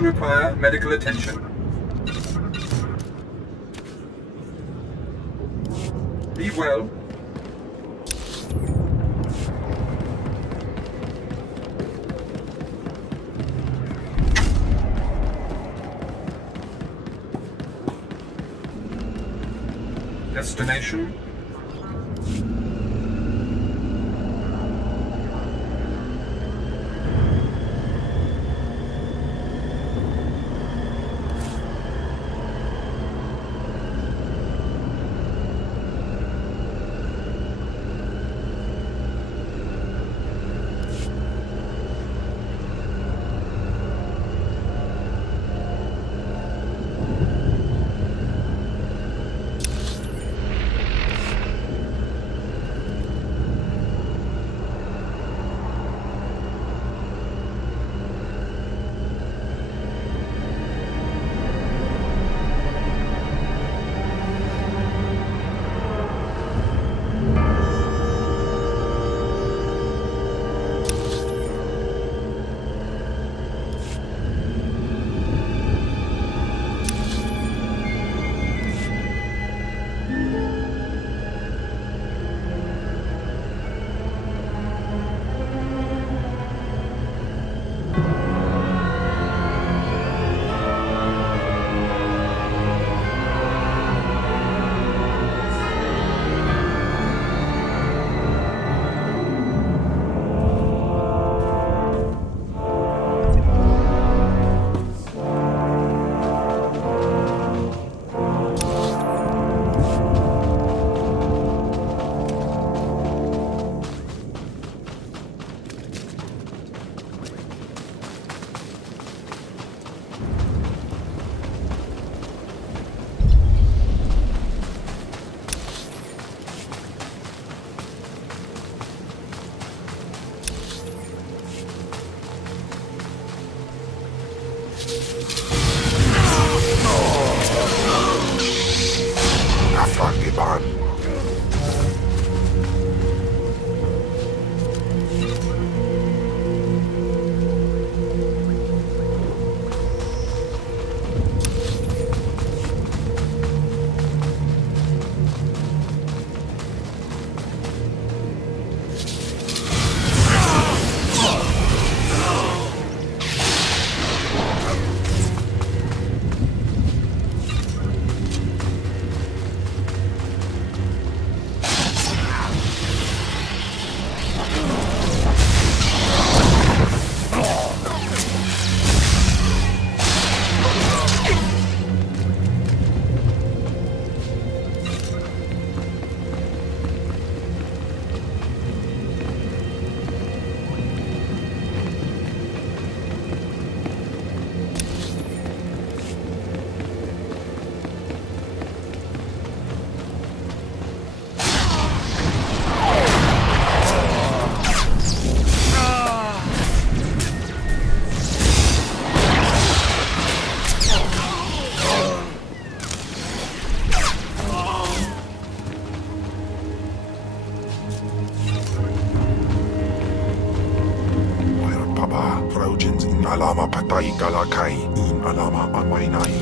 to require medical attention. Be well. Destination. Afrangeban. In alama patay galakay, in alama amaynay.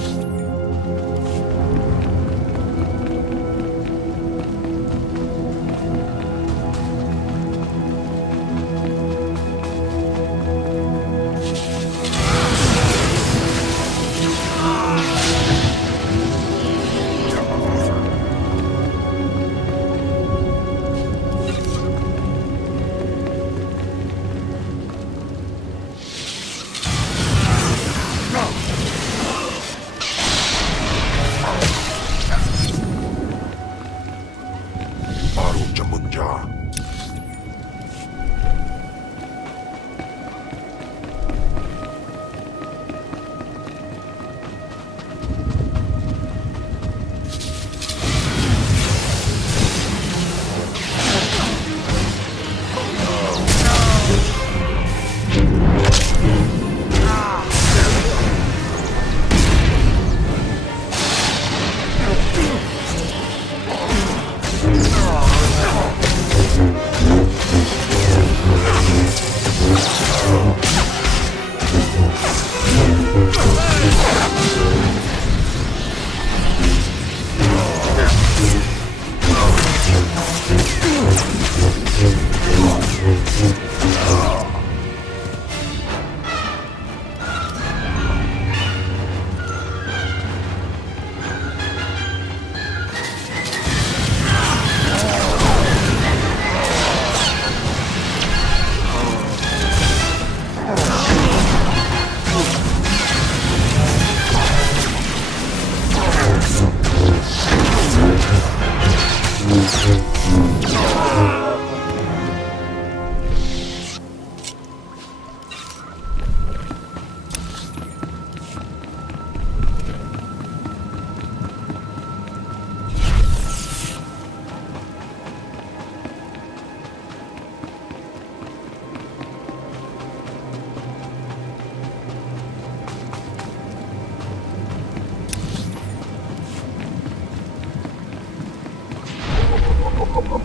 Baru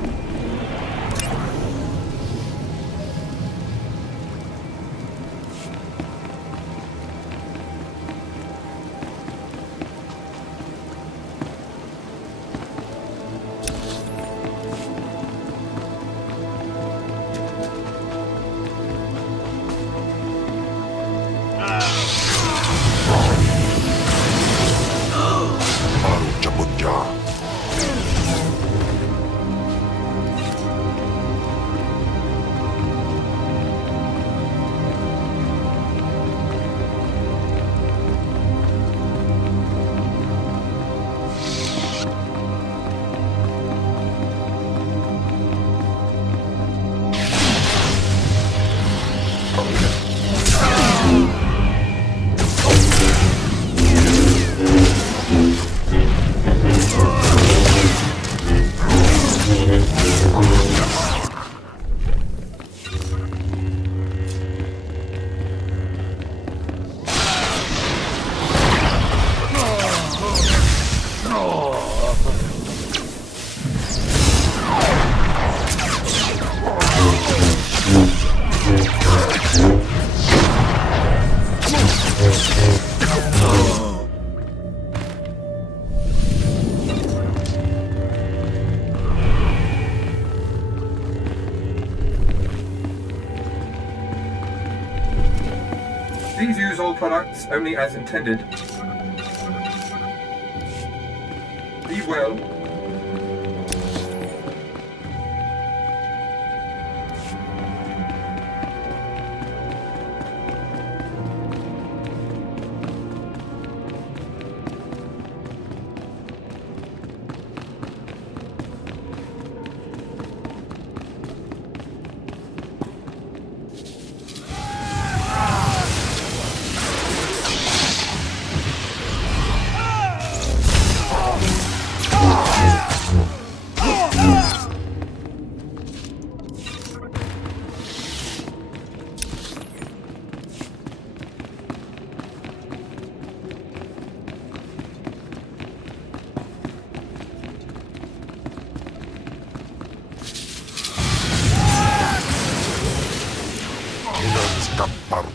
jemput ya. Please use all products only as intended. Be well. Sikap baru.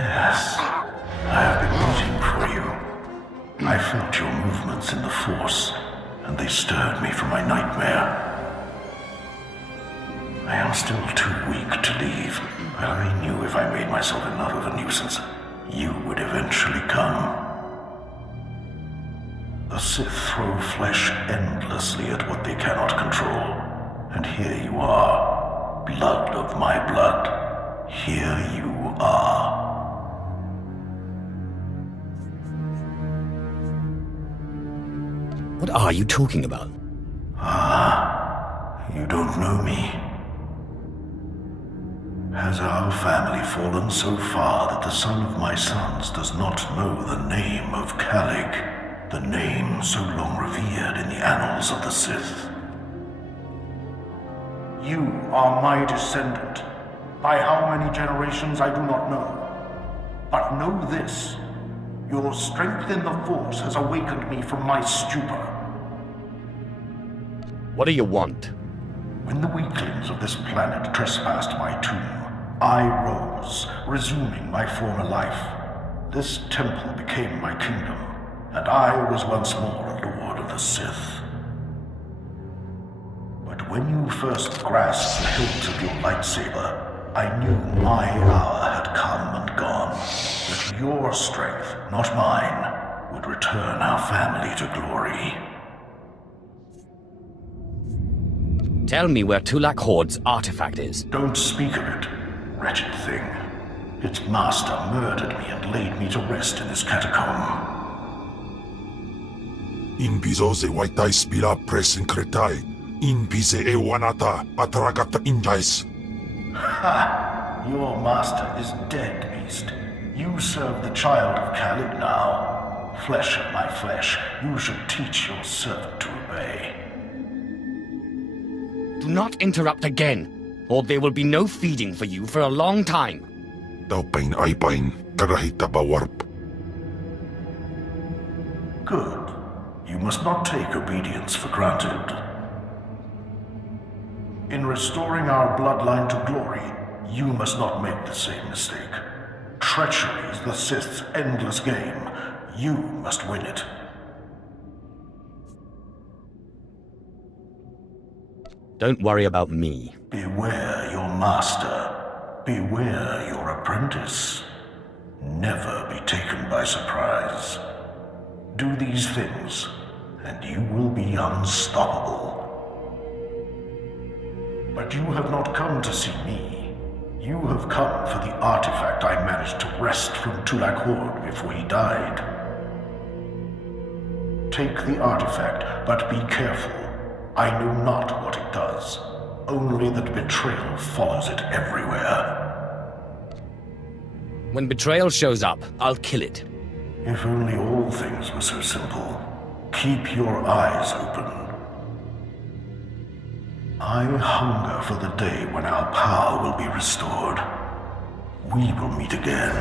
Yes, I have been waiting for you. I felt your movements in the Force, and they stirred me from my nightmare. I am still too weak to leave, but I knew if I made myself enough of a nuisance, you would eventually come. The Sith throw flesh endlessly at what they cannot control. And here you are, blood of my blood. Here you are. What are you talking about? You don't know me. Has our family fallen so far that the son of my sons does not know the name of Calig, the name so long revered in the annals of the Sith? You are my descendant. By how many generations I do not know. But know this. Your strength in the Force has awakened me from my stupor. What do you want? When the weaklings of this planet trespassed my tomb, I rose, resuming my former life. This temple became my kingdom, and I was once more a lord of the Sith. But when you first grasped the hilt of your lightsaber, I knew my hour had come and gone. That your strength, not mine, would return our family to glory. Tell me where Tulak Horde's artifact is. Don't speak of it, wretched thing. Its master murdered me and laid me to rest in this catacomb. In bizo se waitai spila presin kretai. In bize e wanata atragata injais. Ha! Your master is dead, beast. You serve the child of Khalid now. Flesh of my flesh, you should teach your servant to obey. Do not interrupt again, or there will be no feeding for you for a long time. Taupain aipain karahita bawarp. Good. You must not take obedience for granted. In restoring our bloodline to glory, you must not make the same mistake. Treachery is the Sith's endless game. You must win it. Don't worry about me. Beware your master. Beware your apprentice. Never be taken by surprise. Do these things, and you will be unstoppable. But you have not come to see me. You have come for the artifact I managed to wrest from Tulak Horde before he died. Take the artifact, but be careful. I know not what it does, only that betrayal follows it everywhere. When betrayal shows up, I'll kill it. If only all things were so simple. Keep your eyes open. I hunger for the day when our power will be restored. We will meet again.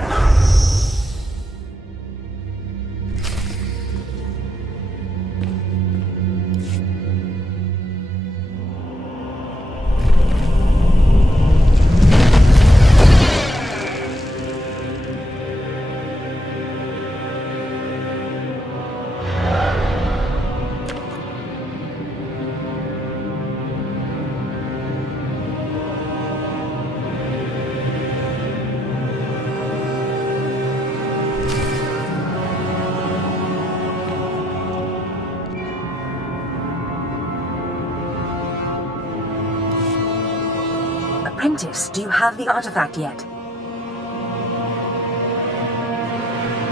Apprentice, do you have the artifact yet?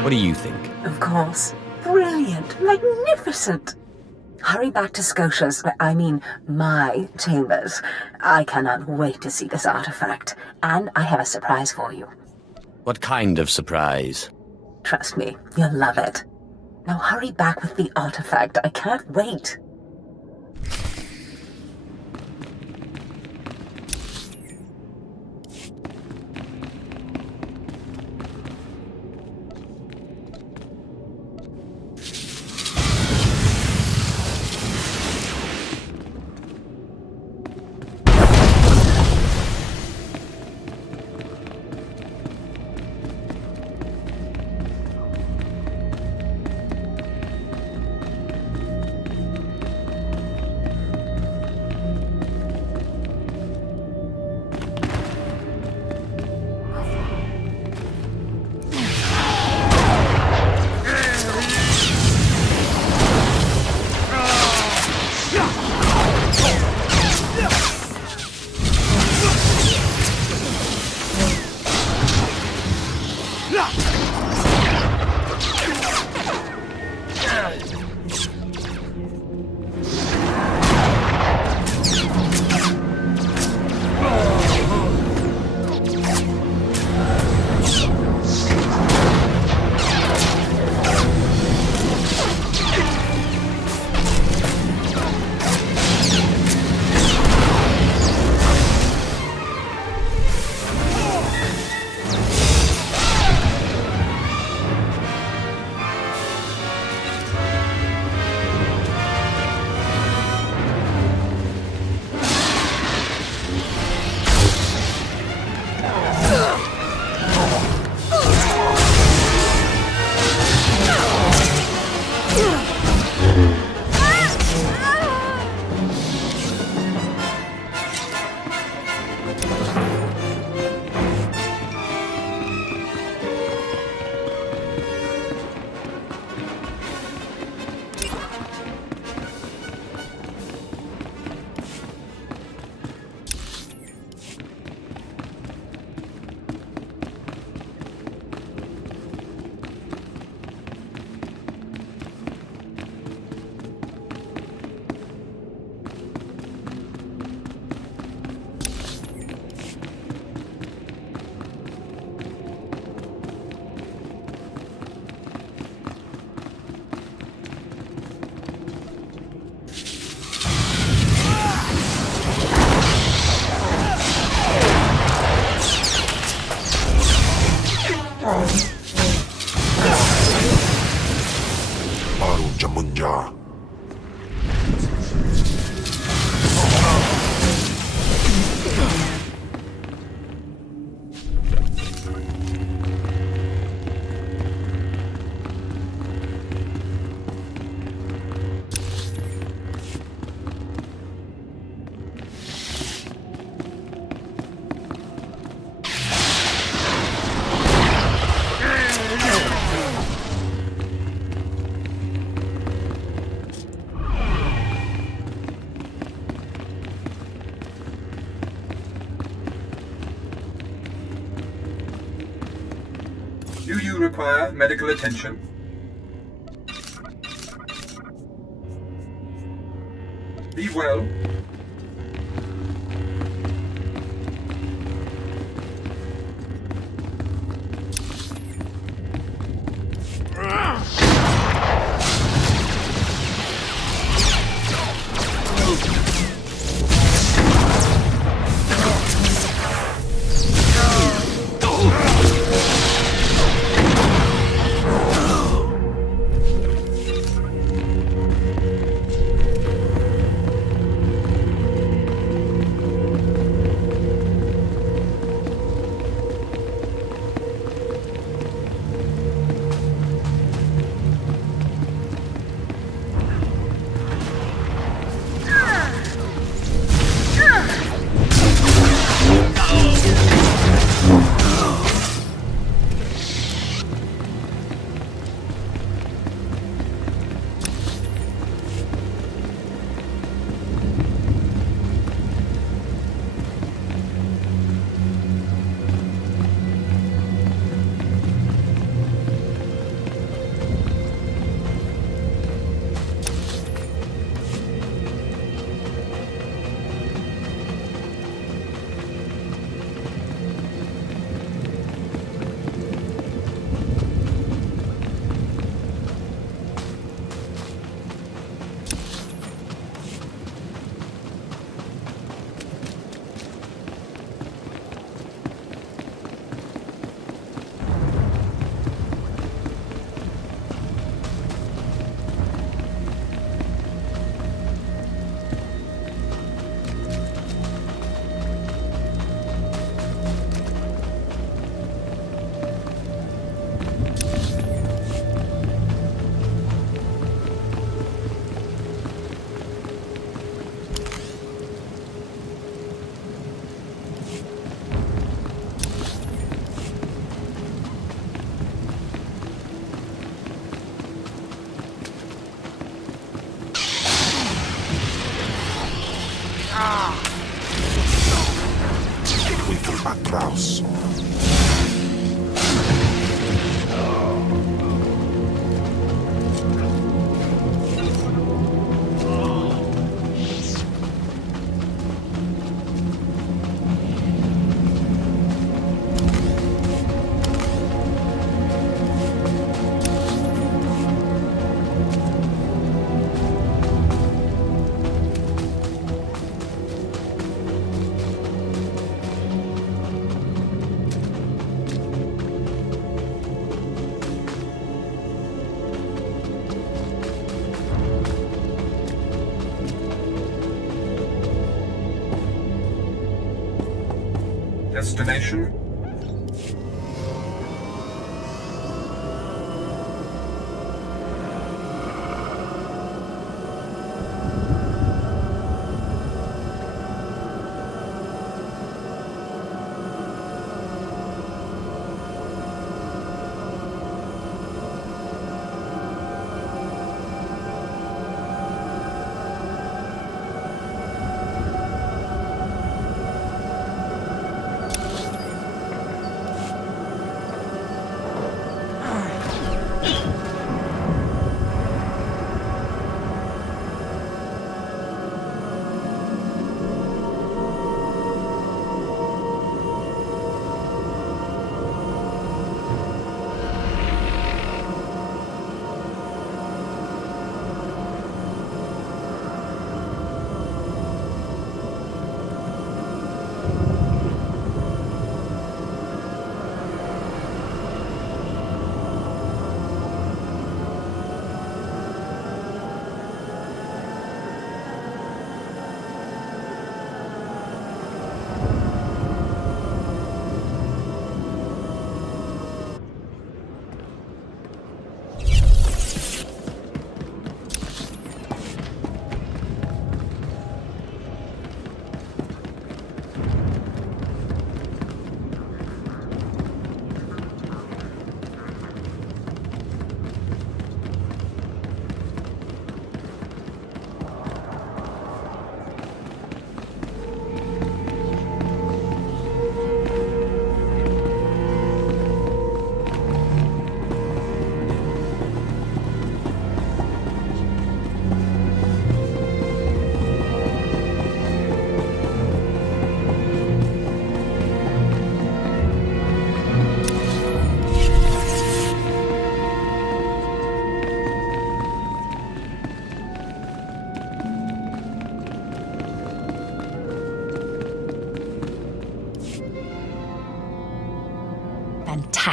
What do you think? Of course. Brilliant. Magnificent. Hurry back to Scotia's, my chambers. I cannot wait to see this artifact. And I have a surprise for you. What kind of surprise? Trust me, you'll love it. Now hurry back with the artifact. I can't wait. Do you require medical attention? Be well. Atroz. Destination?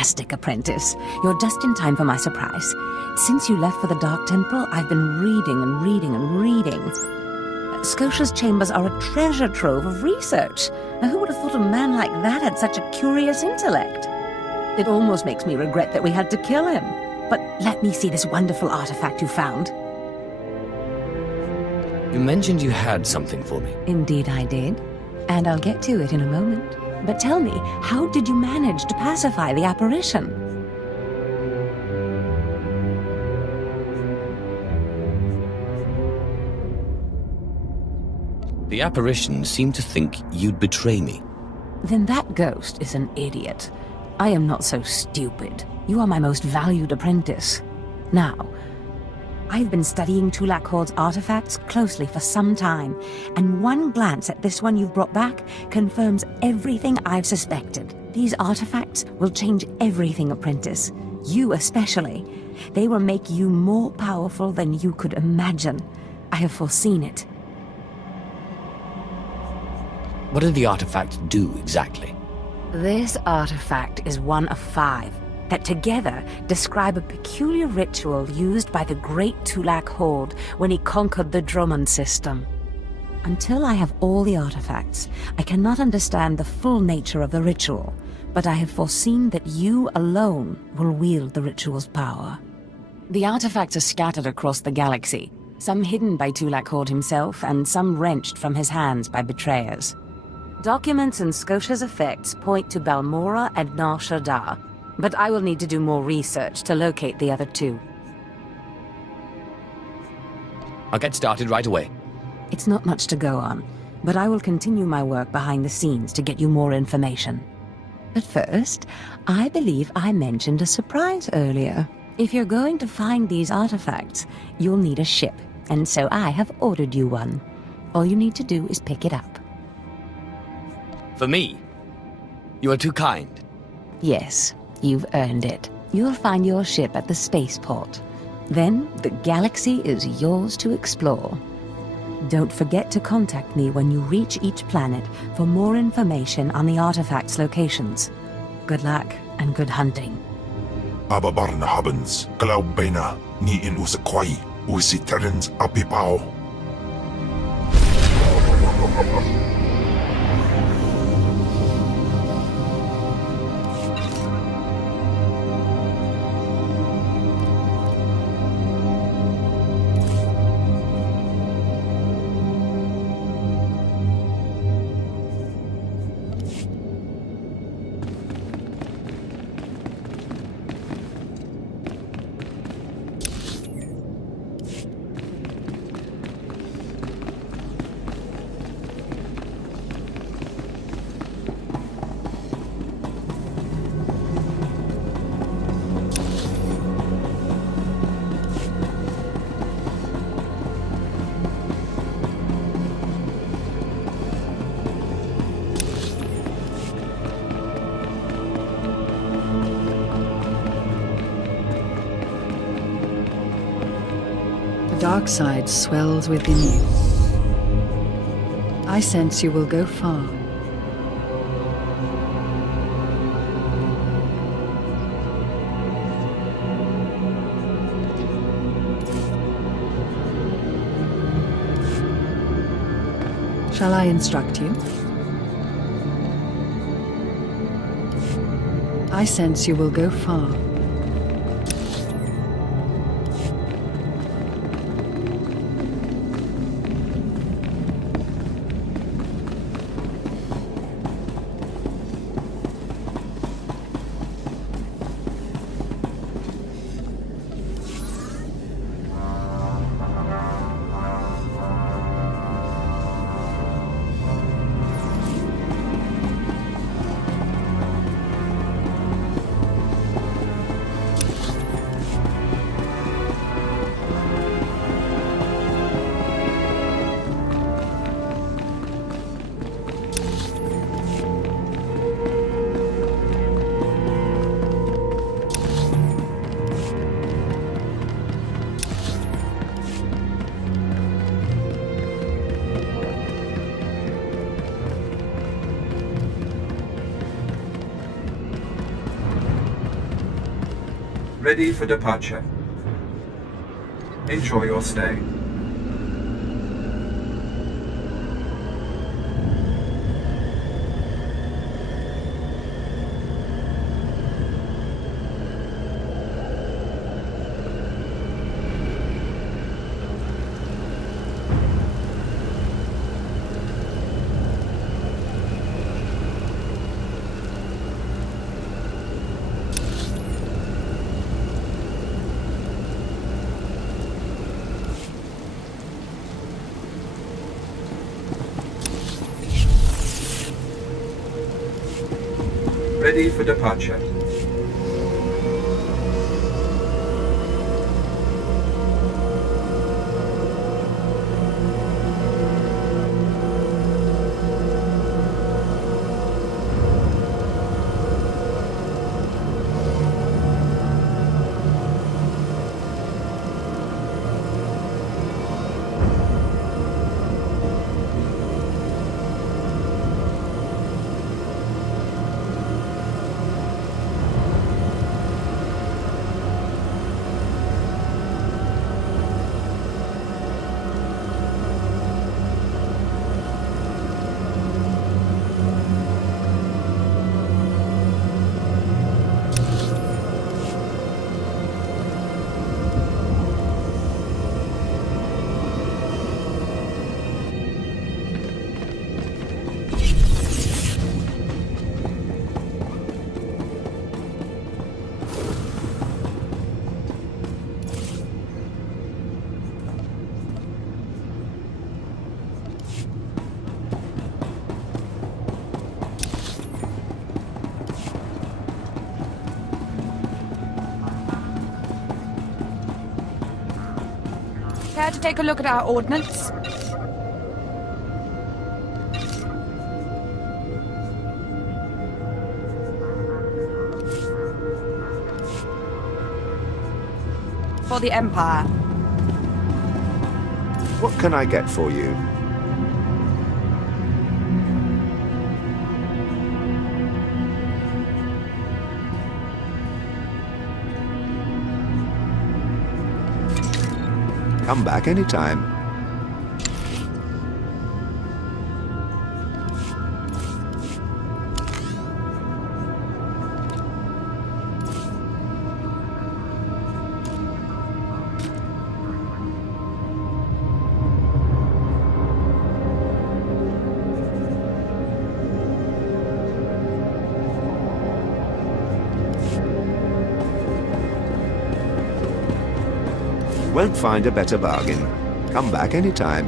fantastic, apprentice. You're just in time for my surprise. Since you left for the Dark Temple, I've been reading and reading and reading. Scotia's chambers are a treasure trove of research. Now, who would have thought a man like that had such a curious intellect? It almost makes me regret that we had to kill him. But let me see this wonderful artifact you found. You mentioned you had something for me. Indeed I did. And I'll get to it in a moment. But tell me, how did you manage to pacify the apparition? The apparition seemed to think you'd betray me. Then that ghost is an idiot. I am not so stupid. You are my most valued apprentice. Now, I've been studying Tulak Horde's artifacts closely for some time, and one glance at this one you've brought back confirms everything I've suspected. These artifacts will change everything, apprentice. You especially. They will make you more powerful than you could imagine. I have foreseen it. What do the artifacts do exactly? This artifact is one of 5 that together describe a peculiar ritual used by the great Tulak Horde when he conquered the Drummond system. Until I have all the artifacts, I cannot understand the full nature of the ritual, but I have foreseen that you alone will wield the ritual's power. The artifacts are scattered across the galaxy, some hidden by Tulak Horde himself and some wrenched from his hands by betrayers. Documents and Scotia's effects point to Balmora and Nar Shaddaa, but I will need to do more research to locate the other 2. I'll get started right away. It's not much to go on, but I will continue my work behind the scenes to get you more information. But first, I believe I mentioned a surprise earlier. If you're going to find these artifacts, you'll need a ship, and so I have ordered you one. All you need to do is pick it up. For me? You are too kind. Yes, you've earned it. You'll find your ship at the spaceport. Then, the galaxy is yours to explore. Don't forget to contact me when you reach each planet for more information on the artifacts' locations. Good luck and good hunting. Ababarna habens, Glaubena, ni in usakwai, usi terens apipao. The dark side swells within you. I sense you will go far. Shall I instruct you? I sense you will go far. Ready for departure. Enjoy your stay. Ready for departure. Care to take a look at our ordnance? For the Empire. What can I get for you? Come back anytime. Won't find a better bargain. Come back anytime.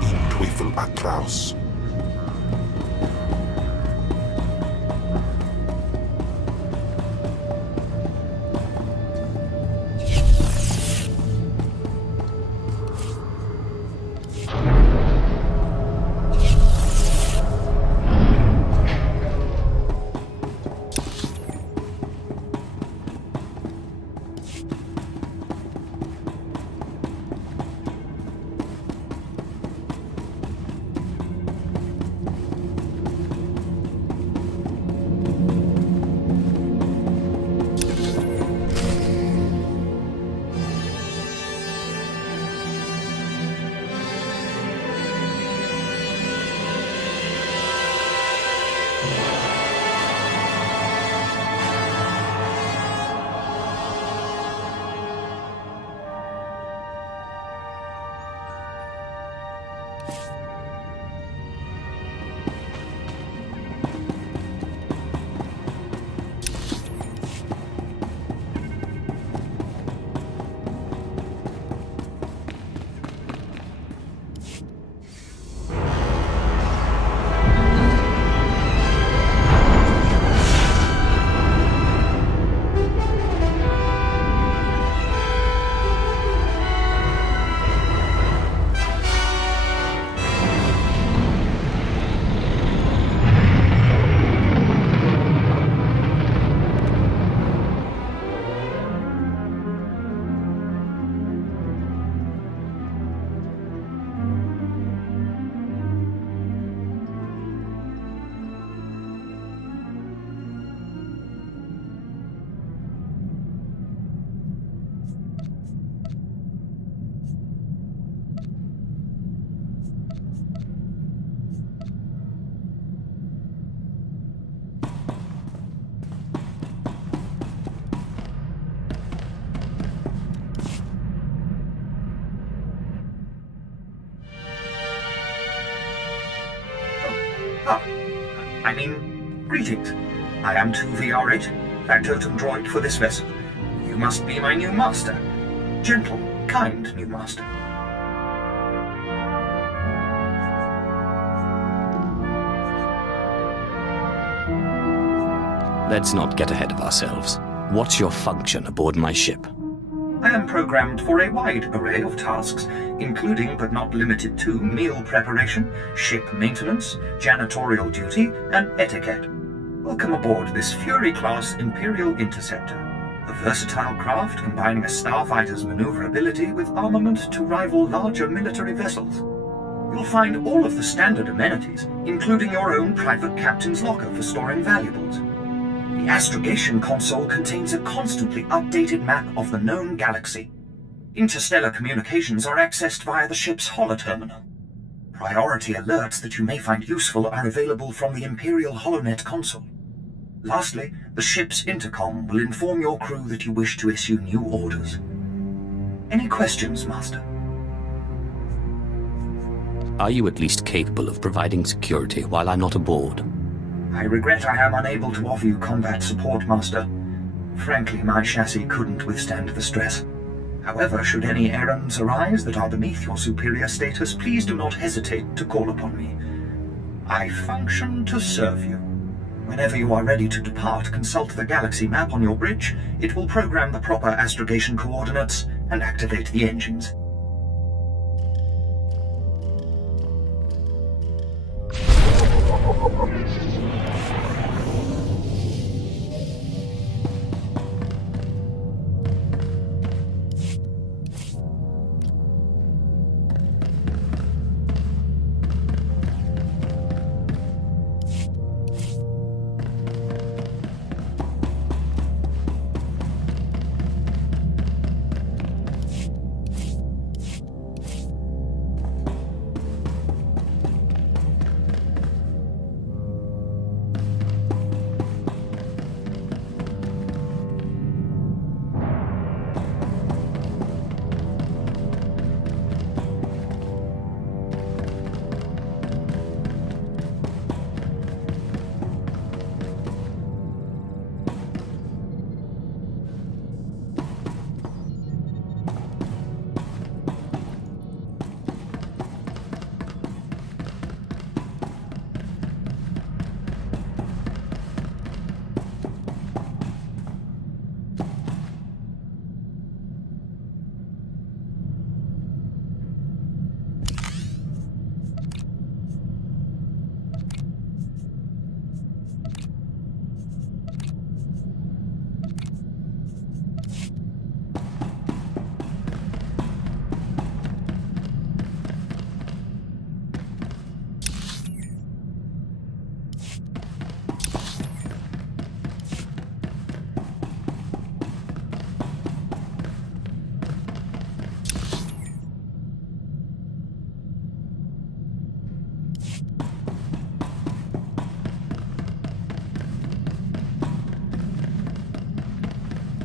In Teufel atraus. Greetings. I am 2VR8, factotum droid for this vessel. You must be my new master. Gentle, kind new master. Let's not get ahead of ourselves. What's your function aboard my ship? I am programmed for a wide array of tasks, including but not limited to meal preparation, ship maintenance, janitorial duty, and etiquette. Welcome aboard this Fury-class Imperial Interceptor, a versatile craft combining a starfighter's maneuverability with armament to rival larger military vessels. You'll find all of the standard amenities, including your own private captain's locker for storing valuables. The astrogation console contains a constantly updated map of the known galaxy. Interstellar communications are accessed via the ship's holoterminal. Priority alerts that you may find useful are available from the Imperial HoloNet console. Lastly, the ship's intercom will inform your crew that you wish to issue new orders. Any questions, Master? Are you at least capable of providing security while I'm not aboard? I regret I am unable to offer you combat support, Master. Frankly, my chassis couldn't withstand the stress. However, should any errands arise that are beneath your superior status, please do not hesitate to call upon me. I function to serve you. Whenever you are ready to depart, consult the galaxy map on your bridge. It will program the proper astrogation coordinates and activate the engines.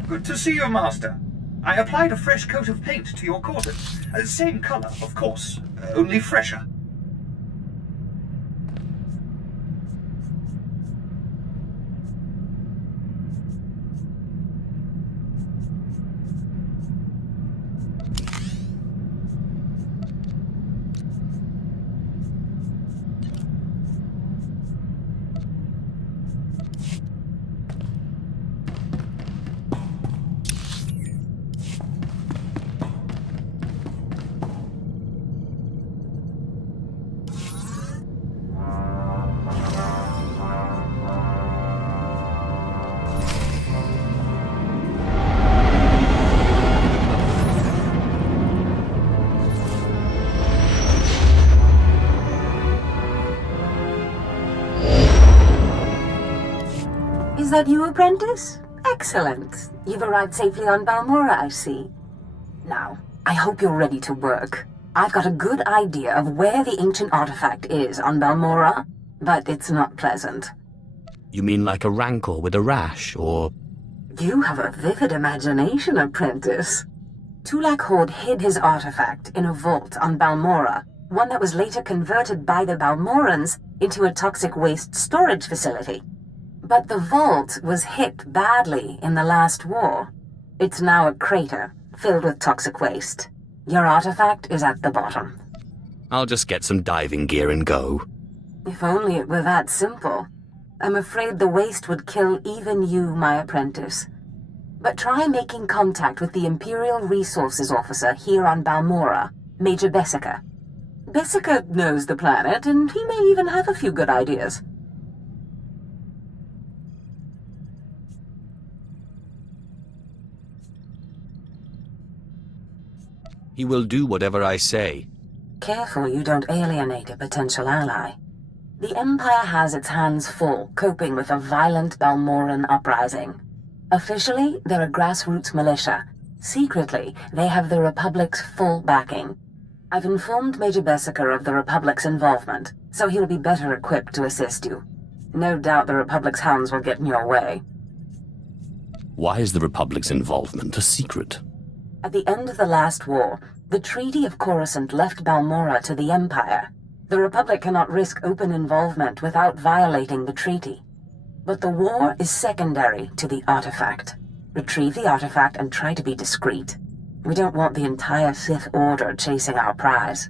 Good to see you, Master. I applied a fresh coat of paint to your quarters. Same color, of course, only fresher. Is that you, apprentice? Excellent. You've arrived safely on Balmora, I see. Now, I hope you're ready to work. I've got a good idea of where the ancient artifact is on Balmora, but it's not pleasant. You mean like a rancor with a rash, or... You have a vivid imagination, apprentice. Tulak Horde hid his artifact in a vault on Balmora, one that was later converted by the Balmorans into a toxic waste storage facility. But the vault was hit badly in the last war. It's now a crater filled with toxic waste. Your artifact is at the bottom. I'll just get some diving gear and go. If only it were that simple. I'm afraid the waste would kill even you, my apprentice. But try making contact with the Imperial Resources Officer here on Balmora, Major Bessica. Bessica knows the planet, and he may even have a few good ideas. He will do whatever I say. Careful you don't alienate a potential ally. The Empire has its hands full coping with a violent Balmoran uprising. Officially, they're a grassroots militia. Secretly, they have the Republic's full backing. I've informed Major Bessica of the Republic's involvement, so he'll be better equipped to assist you. No doubt the Republic's hounds will get in your way. Why is the Republic's involvement a secret? At the end of the last war, the Treaty of Coruscant left Balmora to the Empire. The Republic cannot risk open involvement without violating the treaty. But the war is secondary to the artifact. Retrieve the artifact and try to be discreet. We don't want the entire Sith Order chasing our prize.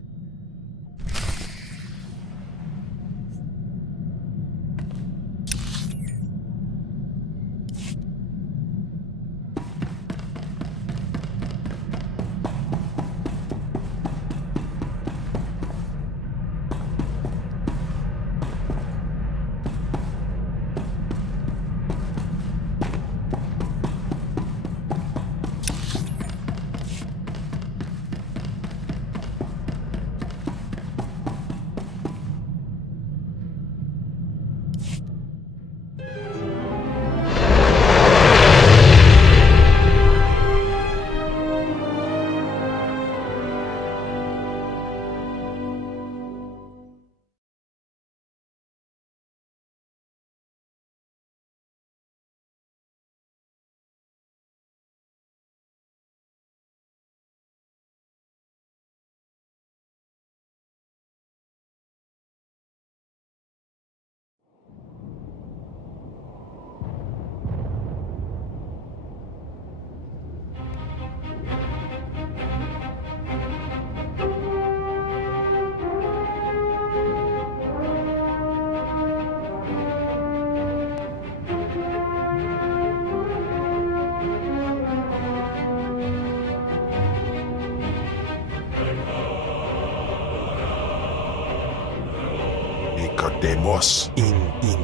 Demos in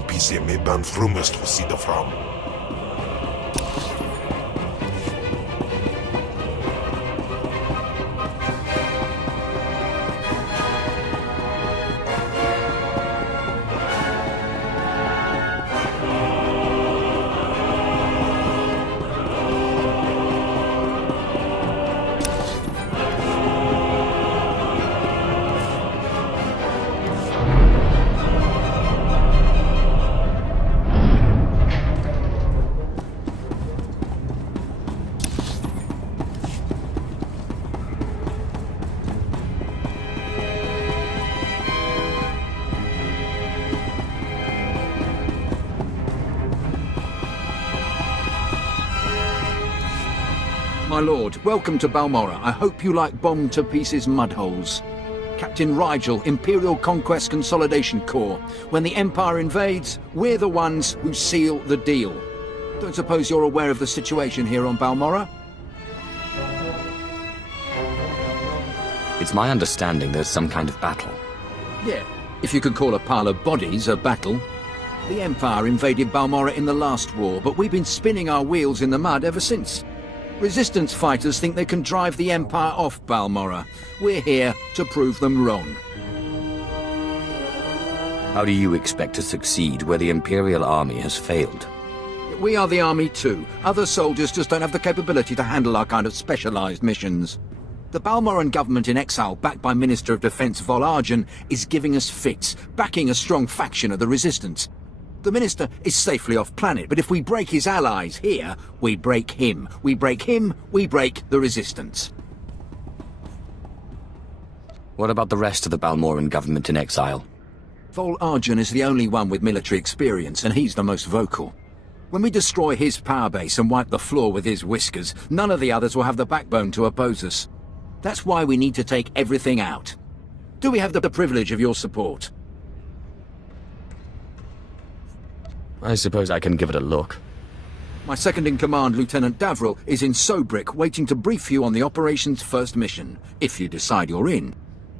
pise me ban frumest sida fram. My lord, welcome to Balmora. I hope you like bombed-to-pieces mudholes. Captain Rigel, Imperial Conquest Consolidation Corps. When the Empire invades, we're the ones who seal the deal. Don't suppose you're aware of the situation here on Balmora? It's my understanding there's some kind of battle. Yeah, if you could call a pile of bodies a battle. The Empire invaded Balmora in the last war, but we've been spinning our wheels in the mud ever since. Resistance fighters think they can drive the Empire off Balmora. We're here to prove them wrong. How do you expect to succeed where the Imperial Army has failed? We are the army too. Other soldiers just don't have the capability to handle our kind of specialized missions. The Balmoran government in exile, backed by Minister of Defense Vol Argen, is giving us fits, backing a strong faction of the resistance. The Minister is safely off planet, but if we break his allies here, we break him. We break him, we break the resistance. What about the rest of the Balmoran government in exile? Vol Arjun is the only one with military experience, and he's the most vocal. When we destroy his power base and wipe the floor with his whiskers, none of the others will have the backbone to oppose us. That's why we need to take everything out. Do we have the privilege of your support? I suppose I can give it a look. My second-in-command, Lieutenant Davrill, is in Sobrick, waiting to brief you on the operation's first mission, if you decide you're in.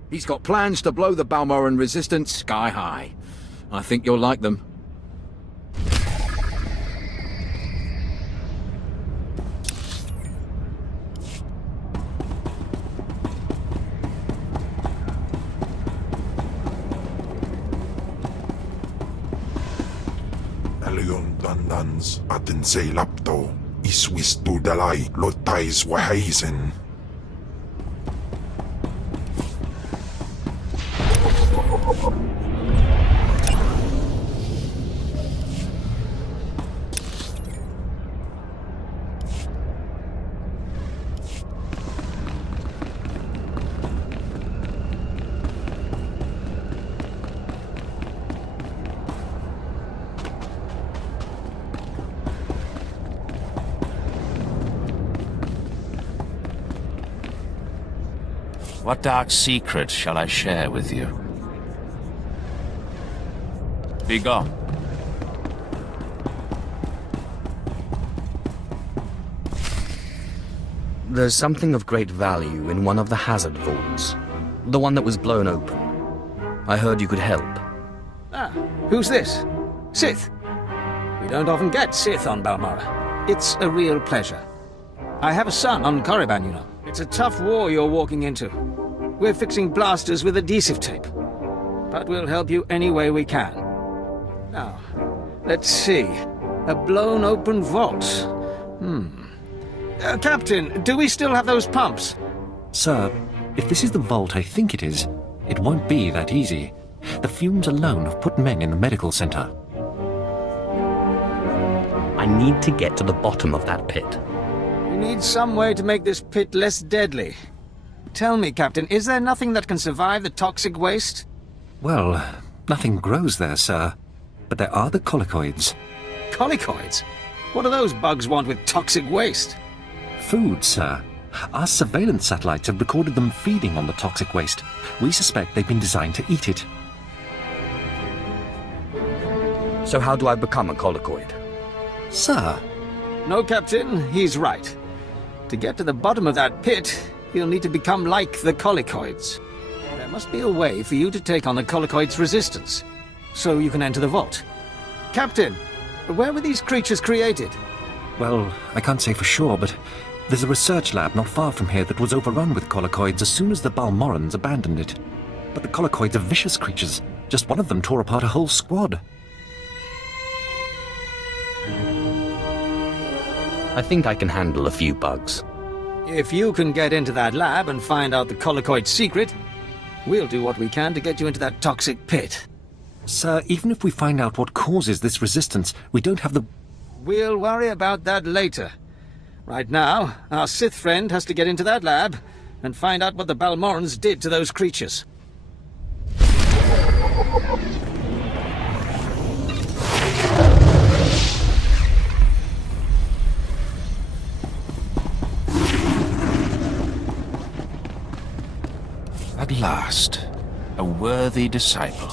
He's got plans to blow the Balmoran resistance sky high. I think you'll like them. Alion dandans atin say lapto iswis tu dalai lotais wahaisen. What dark secret shall I share with you? Be gone. There's something of great value in one of the hazard vaults. The one that was blown open. I heard you could help. Ah, who's this? Sith. We don't often get Sith on Balmora. It's a real pleasure. I have a son on Korriban, you know. It's a tough war you're walking into. We're fixing blasters with adhesive tape. But we'll help you any way we can. Now, let's see. A blown open vault. Captain, do we still have those pumps? Sir, if this is the vault I think it is, it won't be that easy. The fumes alone have put men in the medical center. I need to get to the bottom of that pit. We need some way to make this pit less deadly. Tell me, Captain, is there nothing that can survive the toxic waste? Well, nothing grows there, sir. But there are the colicoids. Colicoids? What do those bugs want with toxic waste? Food, sir. Our surveillance satellites have recorded them feeding on the toxic waste. We suspect they've been designed to eat it. So how do I become a colicoid? Sir? No, Captain, he's right. To get to the bottom of that pit, you'll need to become like the colicoids. There must be a way for you to take on the colicoids' resistance, so you can enter the vault. Captain, where were these creatures created? Well, I can't say for sure, but there's a research lab not far from here that was overrun with colicoids as soon as the Balmorans abandoned it. But the colicoids are vicious creatures. Just one of them tore apart a whole squad. I think I can handle a few bugs. If you can get into that lab and find out the colicoid secret, we'll do what we can to get you into that toxic pit. Sir, even if we find out what causes this resistance, we don't have the... We'll worry about that later. Right now, our Sith friend has to get into that lab and find out what the Balmorans did to those creatures. At last, a worthy disciple.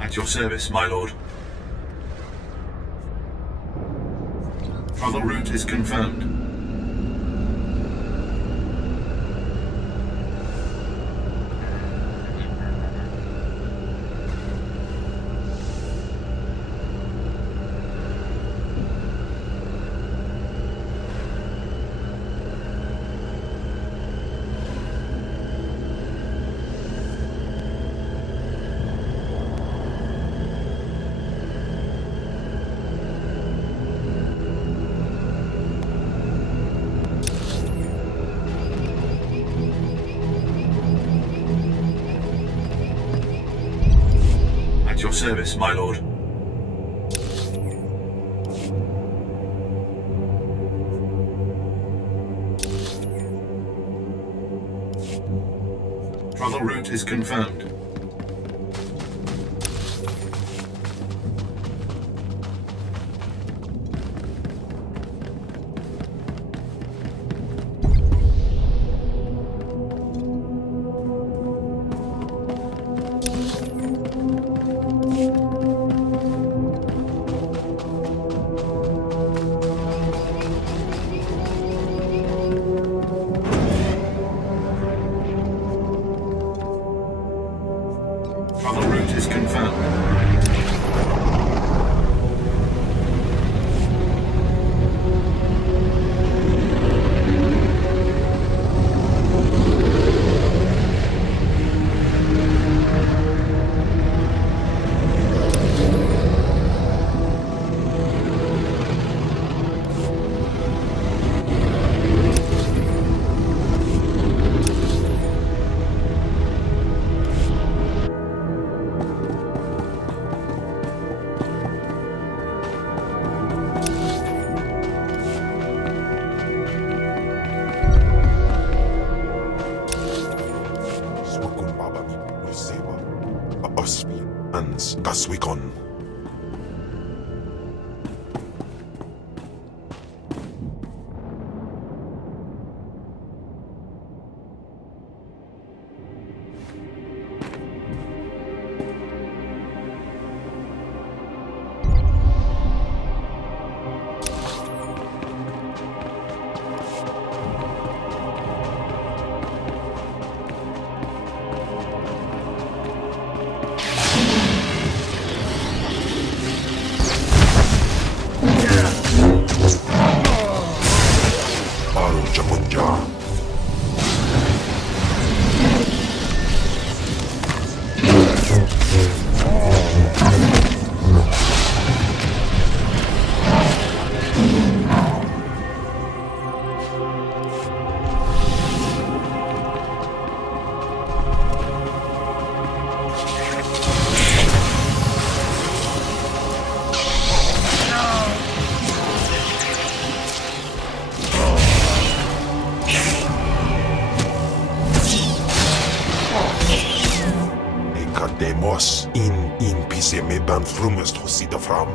At your service, my lord. Travel route is confirmed. service, my lord. Travel route is confirmed. Travel route is confirmed. Kaswikon. Demos in pise me ben frumest hos sitta fram.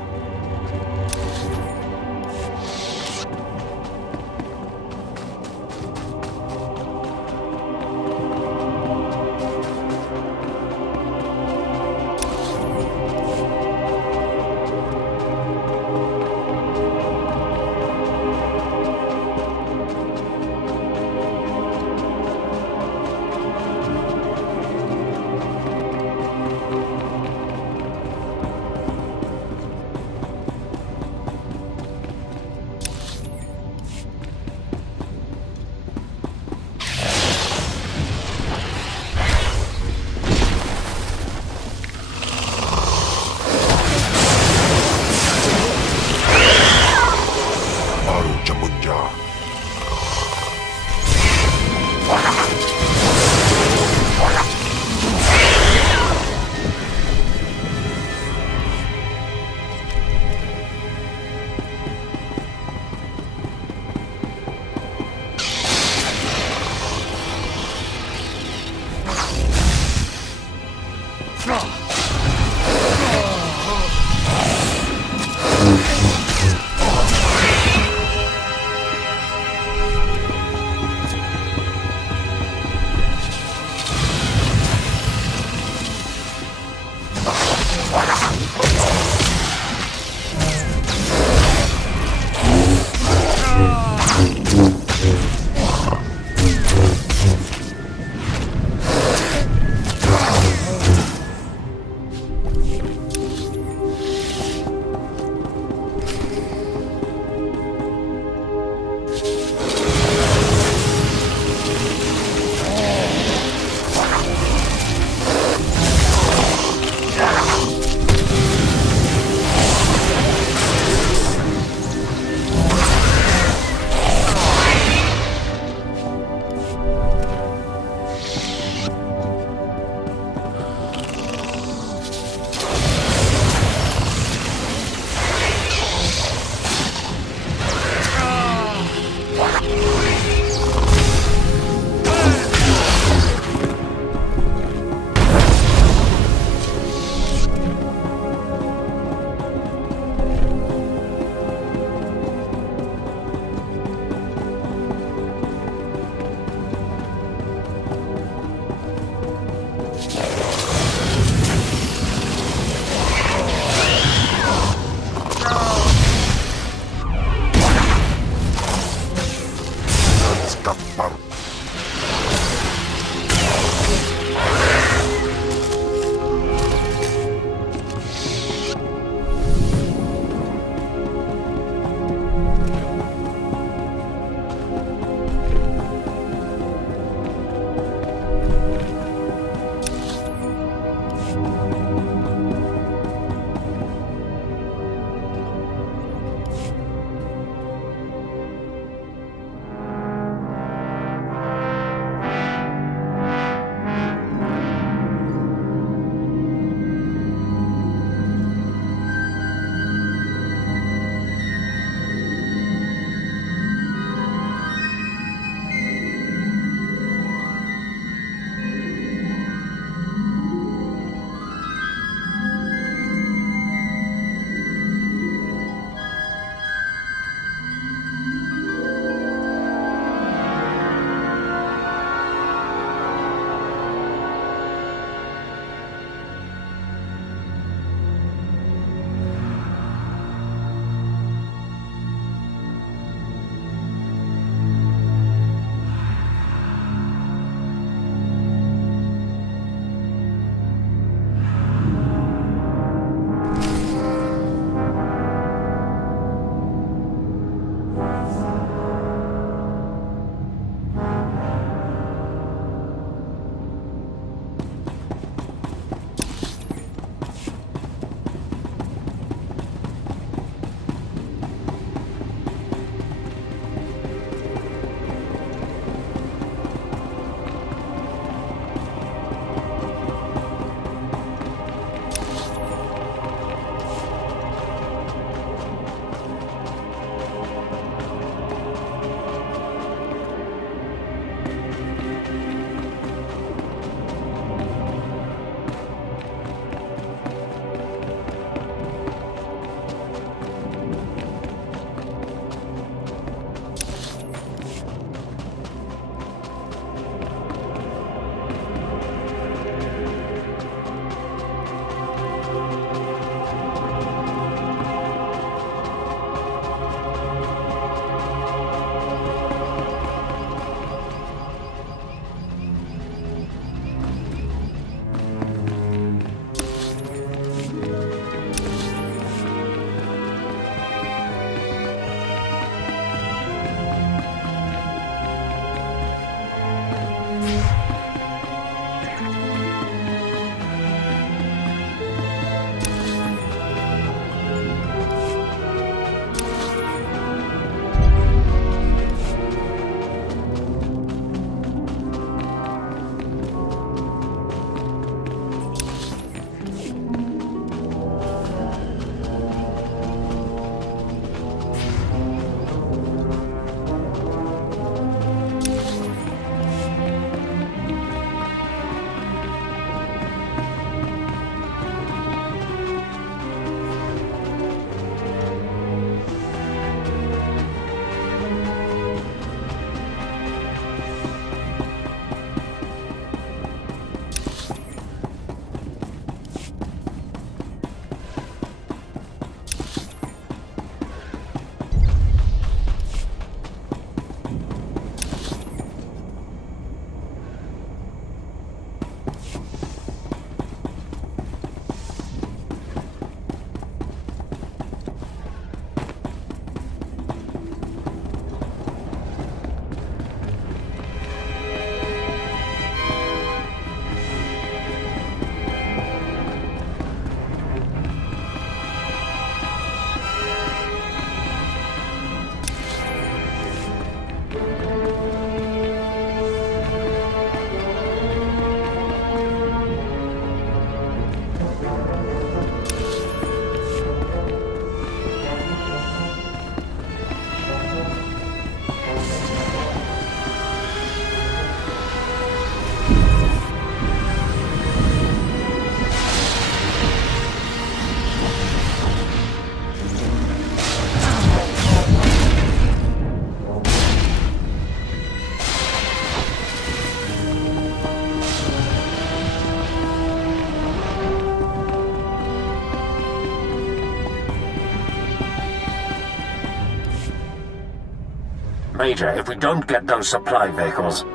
Major, if we don't get those supply vehicles...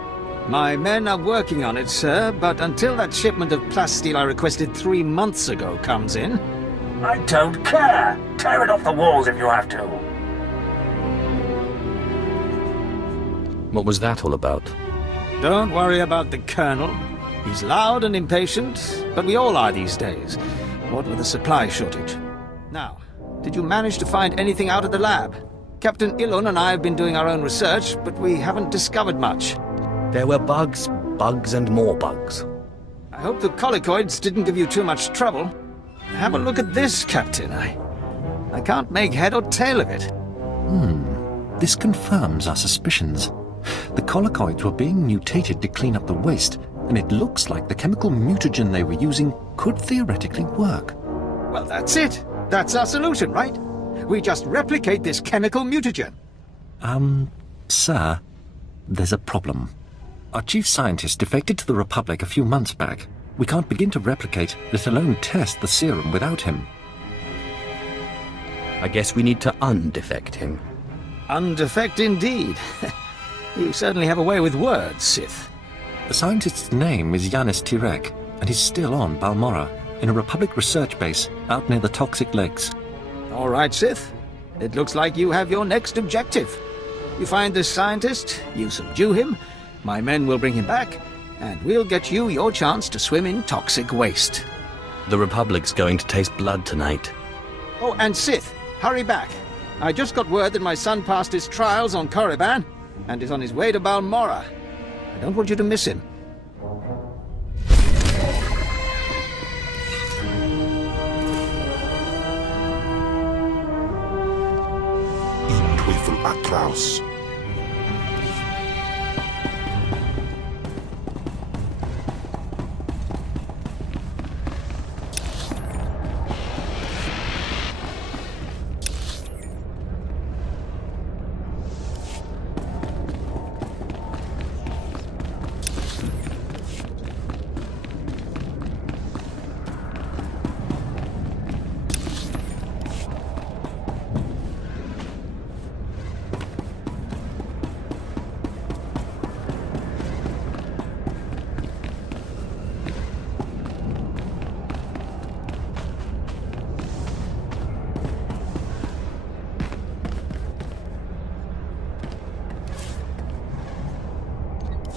My men are working on it, sir, but until that shipment of plasteel I requested 3 months ago comes in... I don't care! Tear it off the walls if you have to! What was that all about? Don't worry about the Colonel. He's loud and impatient, but we all are these days, what with the supply shortage. Now, did you manage to find anything out of the lab? Captain Ilun and I have been doing our own research, but we haven't discovered much. There were bugs, bugs and more bugs. I hope the colicoids didn't give you too much trouble. Have a look at this, Captain. I can't make head or tail of it. This confirms our suspicions. The colicoids were being mutated to clean up the waste, and it looks like the chemical mutagen they were using could theoretically work. Well, that's it. That's our solution, right? We just replicate this chemical mutagen. Sir, there's a problem. Our chief scientist defected to the Republic a few months back. We can't begin to replicate, let alone test the serum without him. I guess we need to undefect him. Undefect indeed. You certainly have a way with words, Sith. The scientist's name is Yanis Tirek, and he's still on Balmorra, in a Republic research base out near the Toxic Lakes. All right, Sith. It looks like you have your next objective. You find this scientist, you subdue him, my men will bring him back, and we'll get you your chance to swim in toxic waste. The Republic's going to taste blood tonight. Oh, and Sith, hurry back. I just got word that my son passed his trials on Korriban, and is on his way to Balmorra. I don't want you to miss him. In Teufel Atlaus.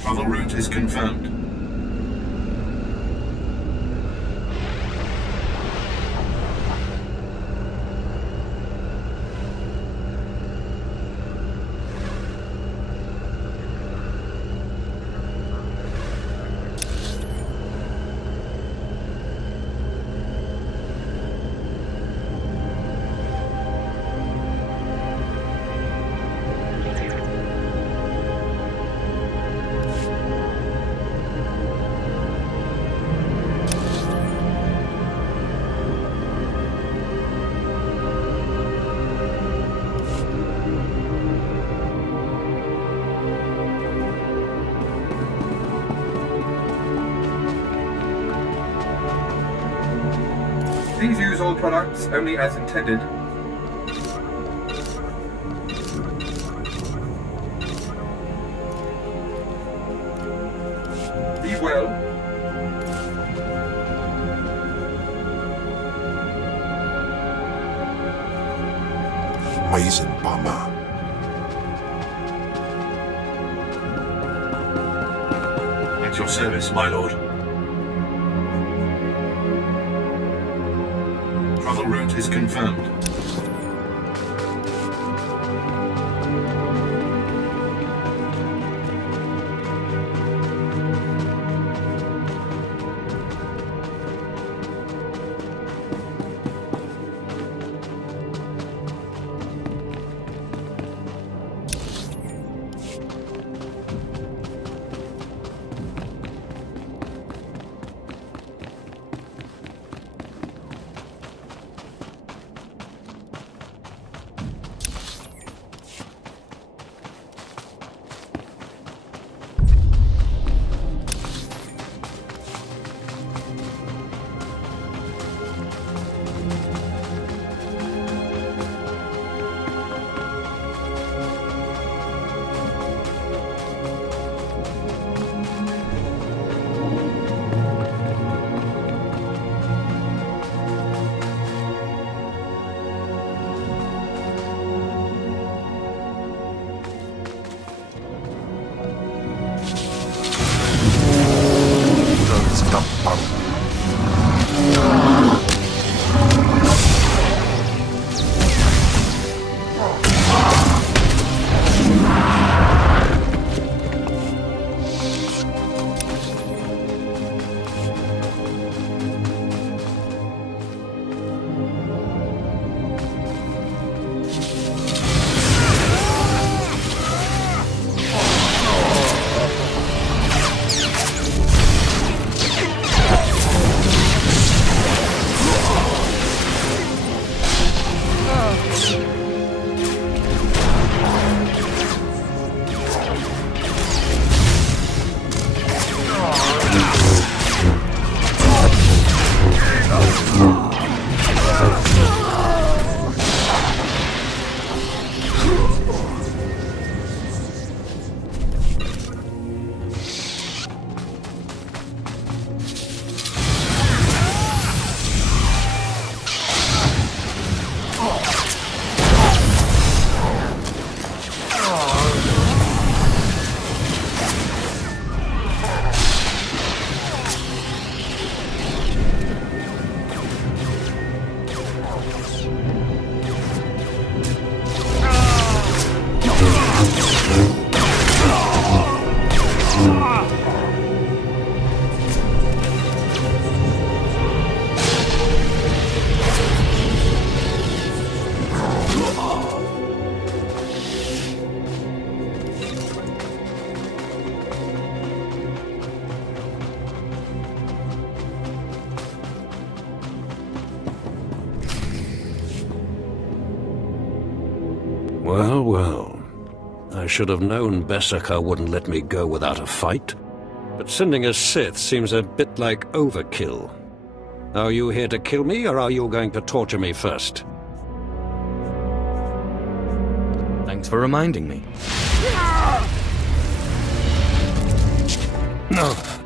Travel route is confirmed. Please use all products only as intended. Be well. Weisenbomber. At your service, my lord. Travel route is confirmed. Well, well. I should have known Berserker wouldn't let me go without a fight. But sending a Sith seems a bit like overkill. Are you here to kill me, or are you going to torture me first? Thanks for reminding me.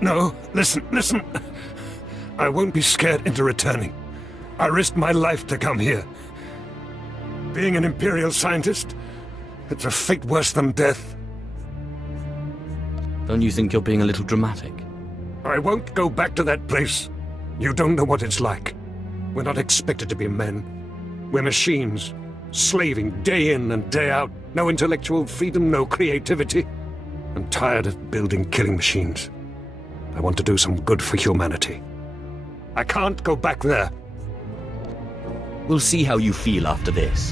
No, listen. I won't be scared into returning. I risked my life to come here. Being an Imperial scientist, it's a fate worse than death. Don't you think you're being a little dramatic? I won't go back to that place. You don't know what it's like. We're not expected to be men. We're machines, slaving day in and day out. No intellectual freedom, no creativity. I'm tired of building killing machines. I want to do some good for humanity. I can't go back there. We'll see how you feel after this.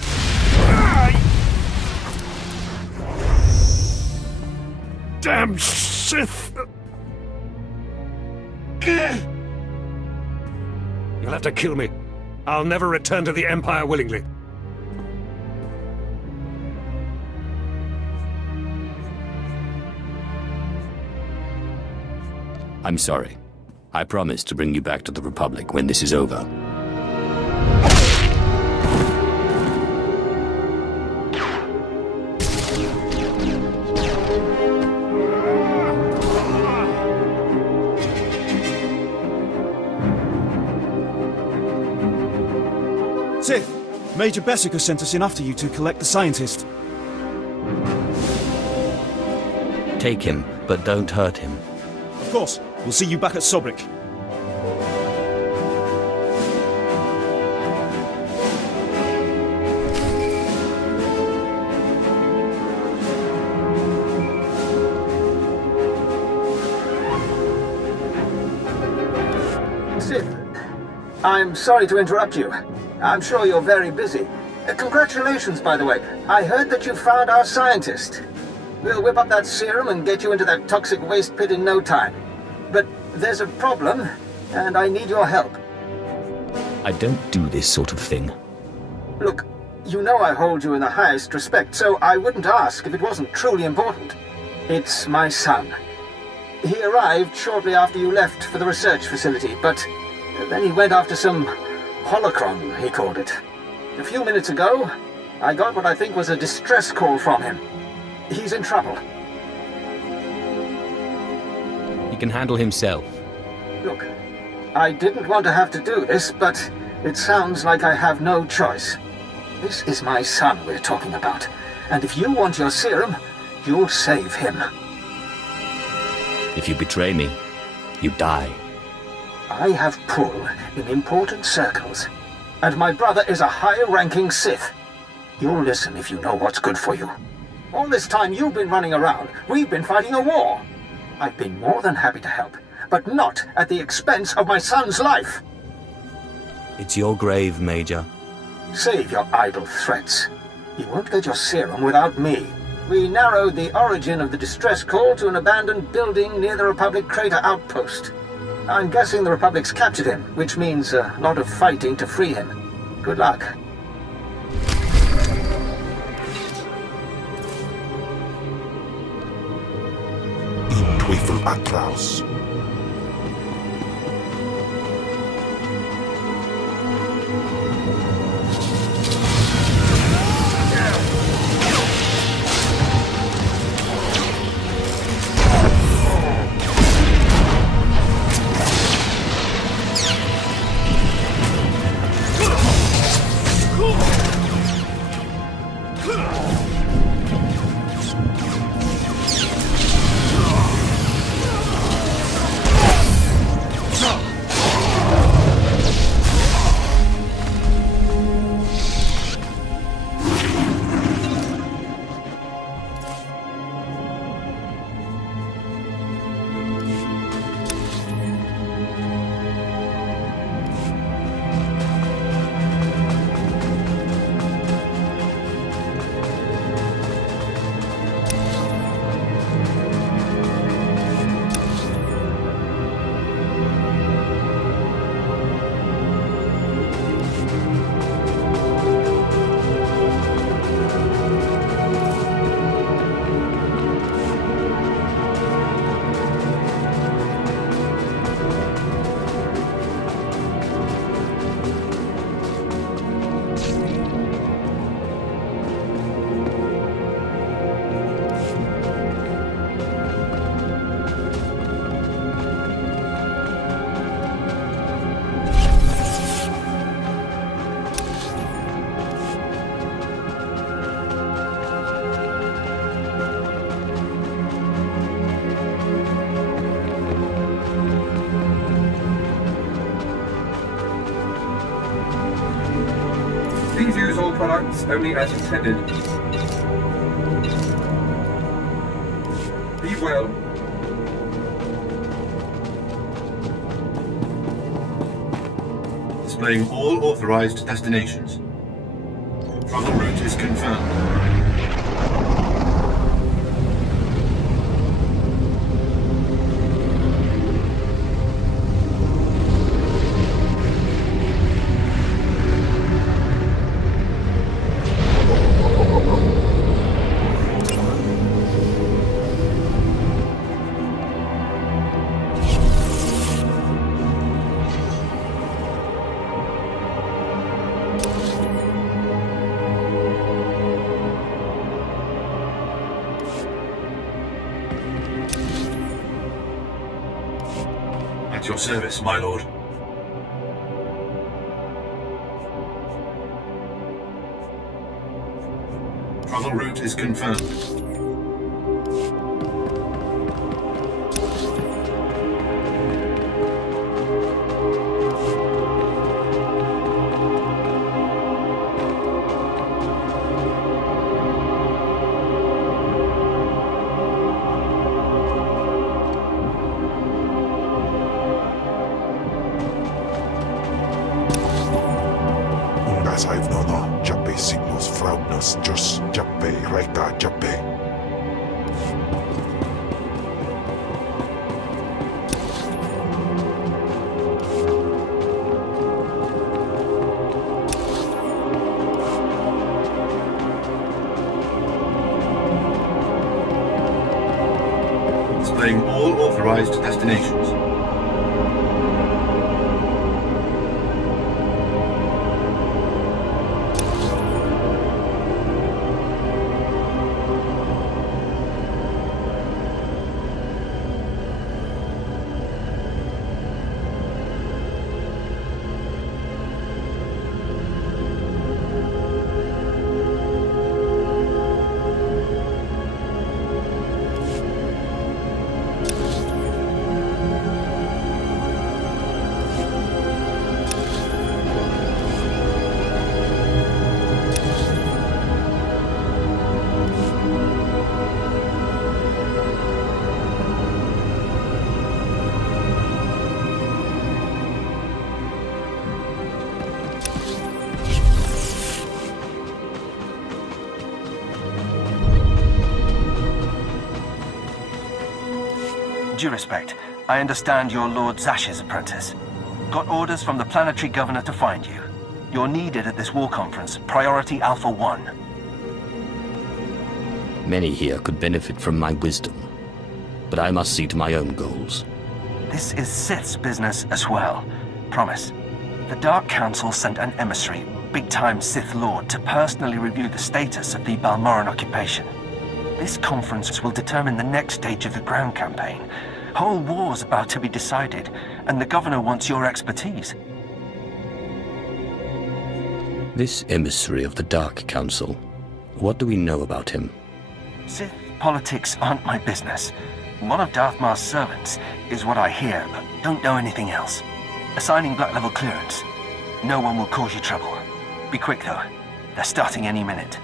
Damn Sith! You'll have to kill me. I'll never return to the Empire willingly. I'm sorry. I promise to bring you back to the Republic when this is over. Sith! Major Berserker sent us in after you to collect the scientist. Take him, but don't hurt him. Of course. We'll see you back at Sobrik. Sith, I'm sorry to interrupt you. I'm sure you're very busy. Congratulations, by the way. I heard that you found our scientist. We'll whip up that serum and get you into that toxic waste pit in no time. But there's a problem, and I need your help. I don't do this sort of thing. Look, you know I hold you in the highest respect, so I wouldn't ask if it wasn't truly important. It's my son. He arrived shortly after you left for the research facility, but then he went after some holocron, he called it. A few minutes ago, I got what I think was a distress call from him. He's in trouble. He can handle himself. Look, I didn't want to have to do this, but it sounds like I have no choice. This is my son we're talking about, and if you want your serum, you'll save him. If you betray me, you die. I have pull in important circles, and my brother is a high-ranking Sith. You'll listen if you know what's good for you. All this time you've been running around, we've been fighting a war. I've been more than happy to help, but not at the expense of my son's life. It's your grave, Major. Save your idle threats. You won't get your serum without me. We narrowed the origin of the distress call to an abandoned building near the Republic crater outpost. I'm guessing the Republic's captured him, which means a lot of fighting to free him. Good luck. In Teufel Atlas. all products only as intended. Be well. Displaying all authorized destinations. Travel route is confirmed. At your service, my lord. Travel route is confirmed. Ungas I've no, Jappe signos fraudnos, just Jappe, Reika, Jappe. Displaying all authorized destinations. Due respect, I understand you're Lord Zash's apprentice. Got orders from the planetary governor to find you. You're needed at this war conference, Priority Alpha 1. Many here could benefit from my wisdom, but I must see to my own goals. This is Sith's business as well. Promise. The Dark Council sent an emissary, big-time Sith Lord, to personally review the status of the Balmoran occupation. This conference will determine the next stage of the ground campaign. Whole war's about to be decided, and the governor wants your expertise. This emissary of the Dark Council, what do we know about him? Sith politics aren't my business. One of Darth Mar's servants is what I hear, but don't know anything else. Assigning black level clearance. No one will cause you trouble. Be quick though. They're starting any minute.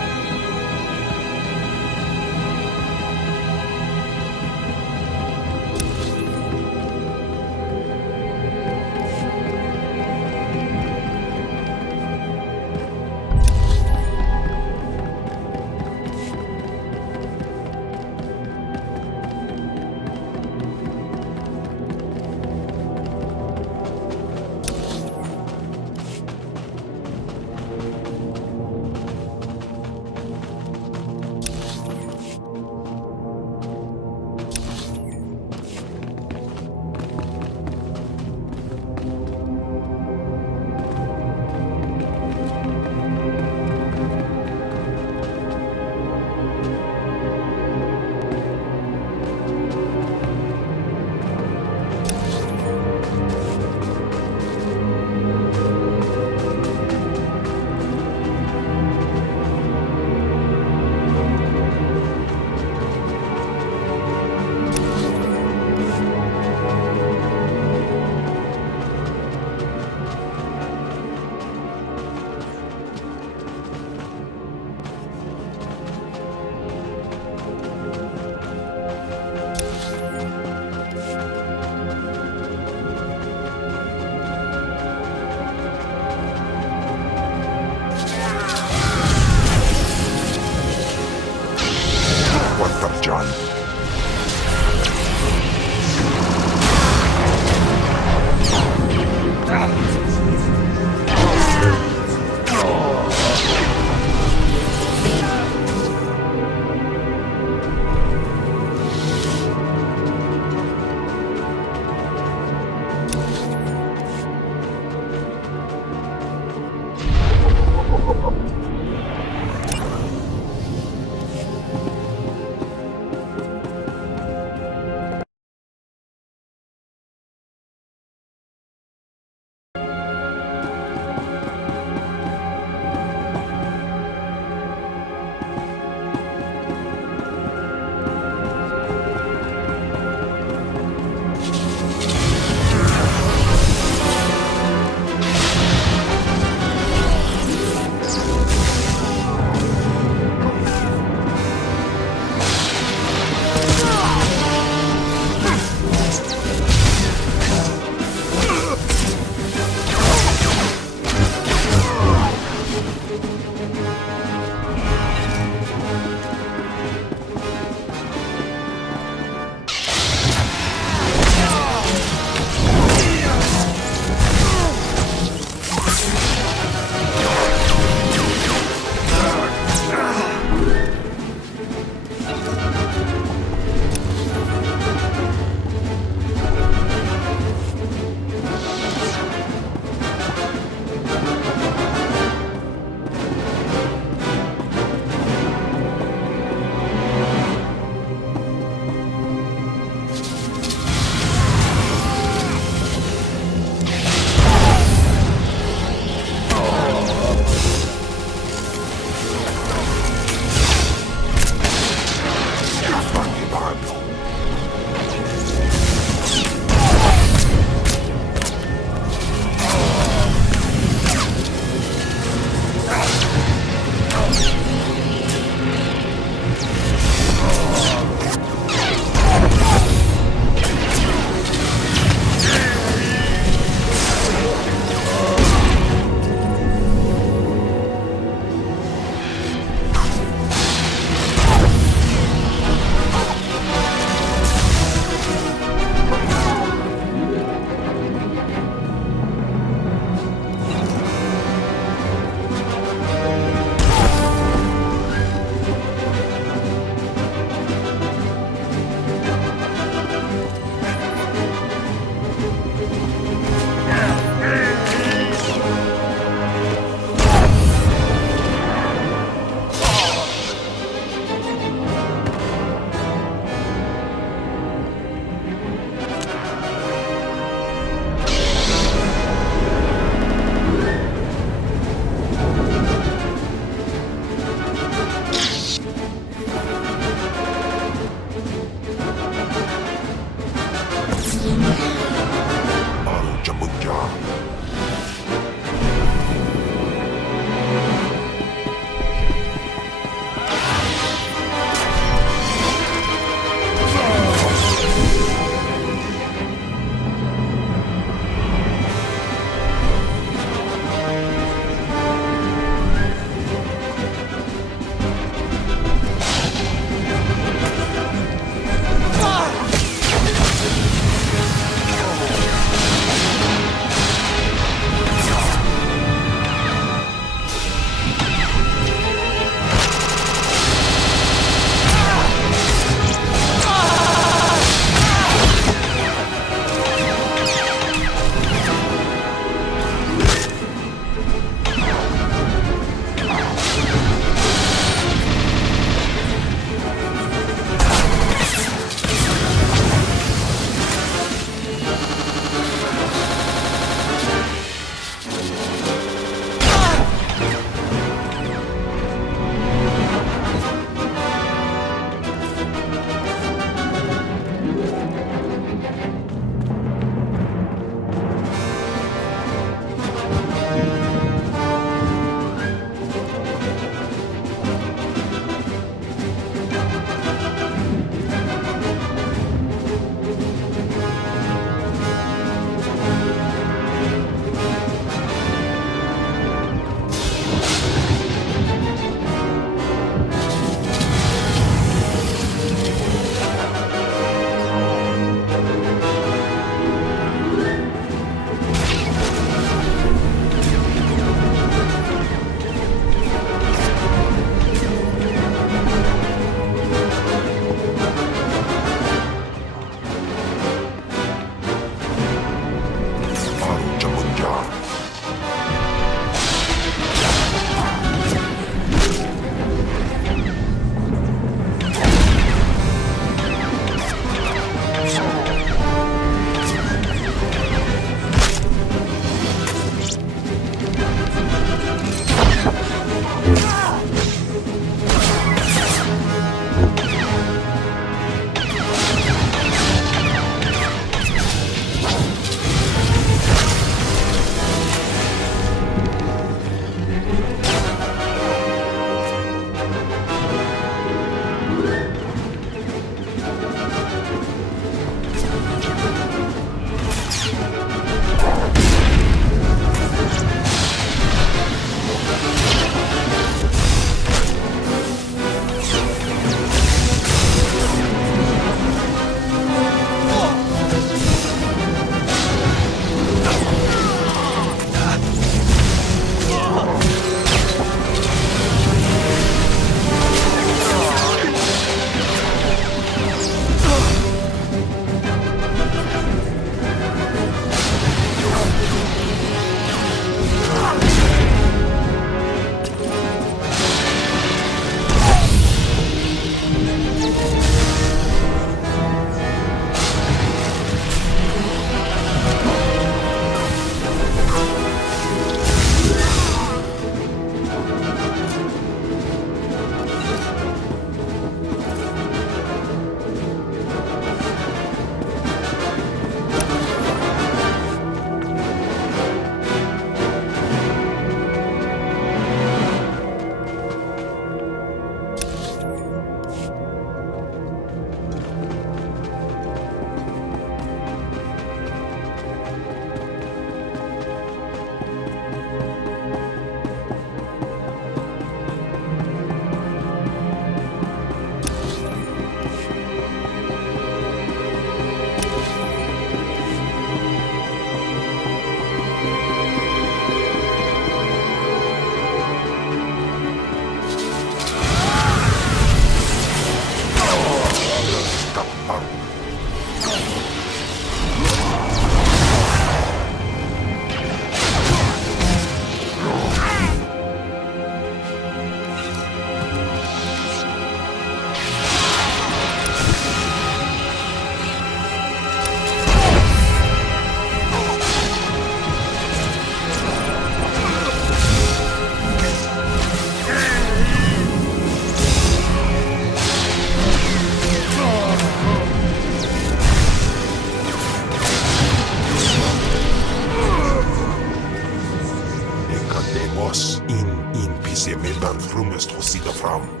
just to see the from.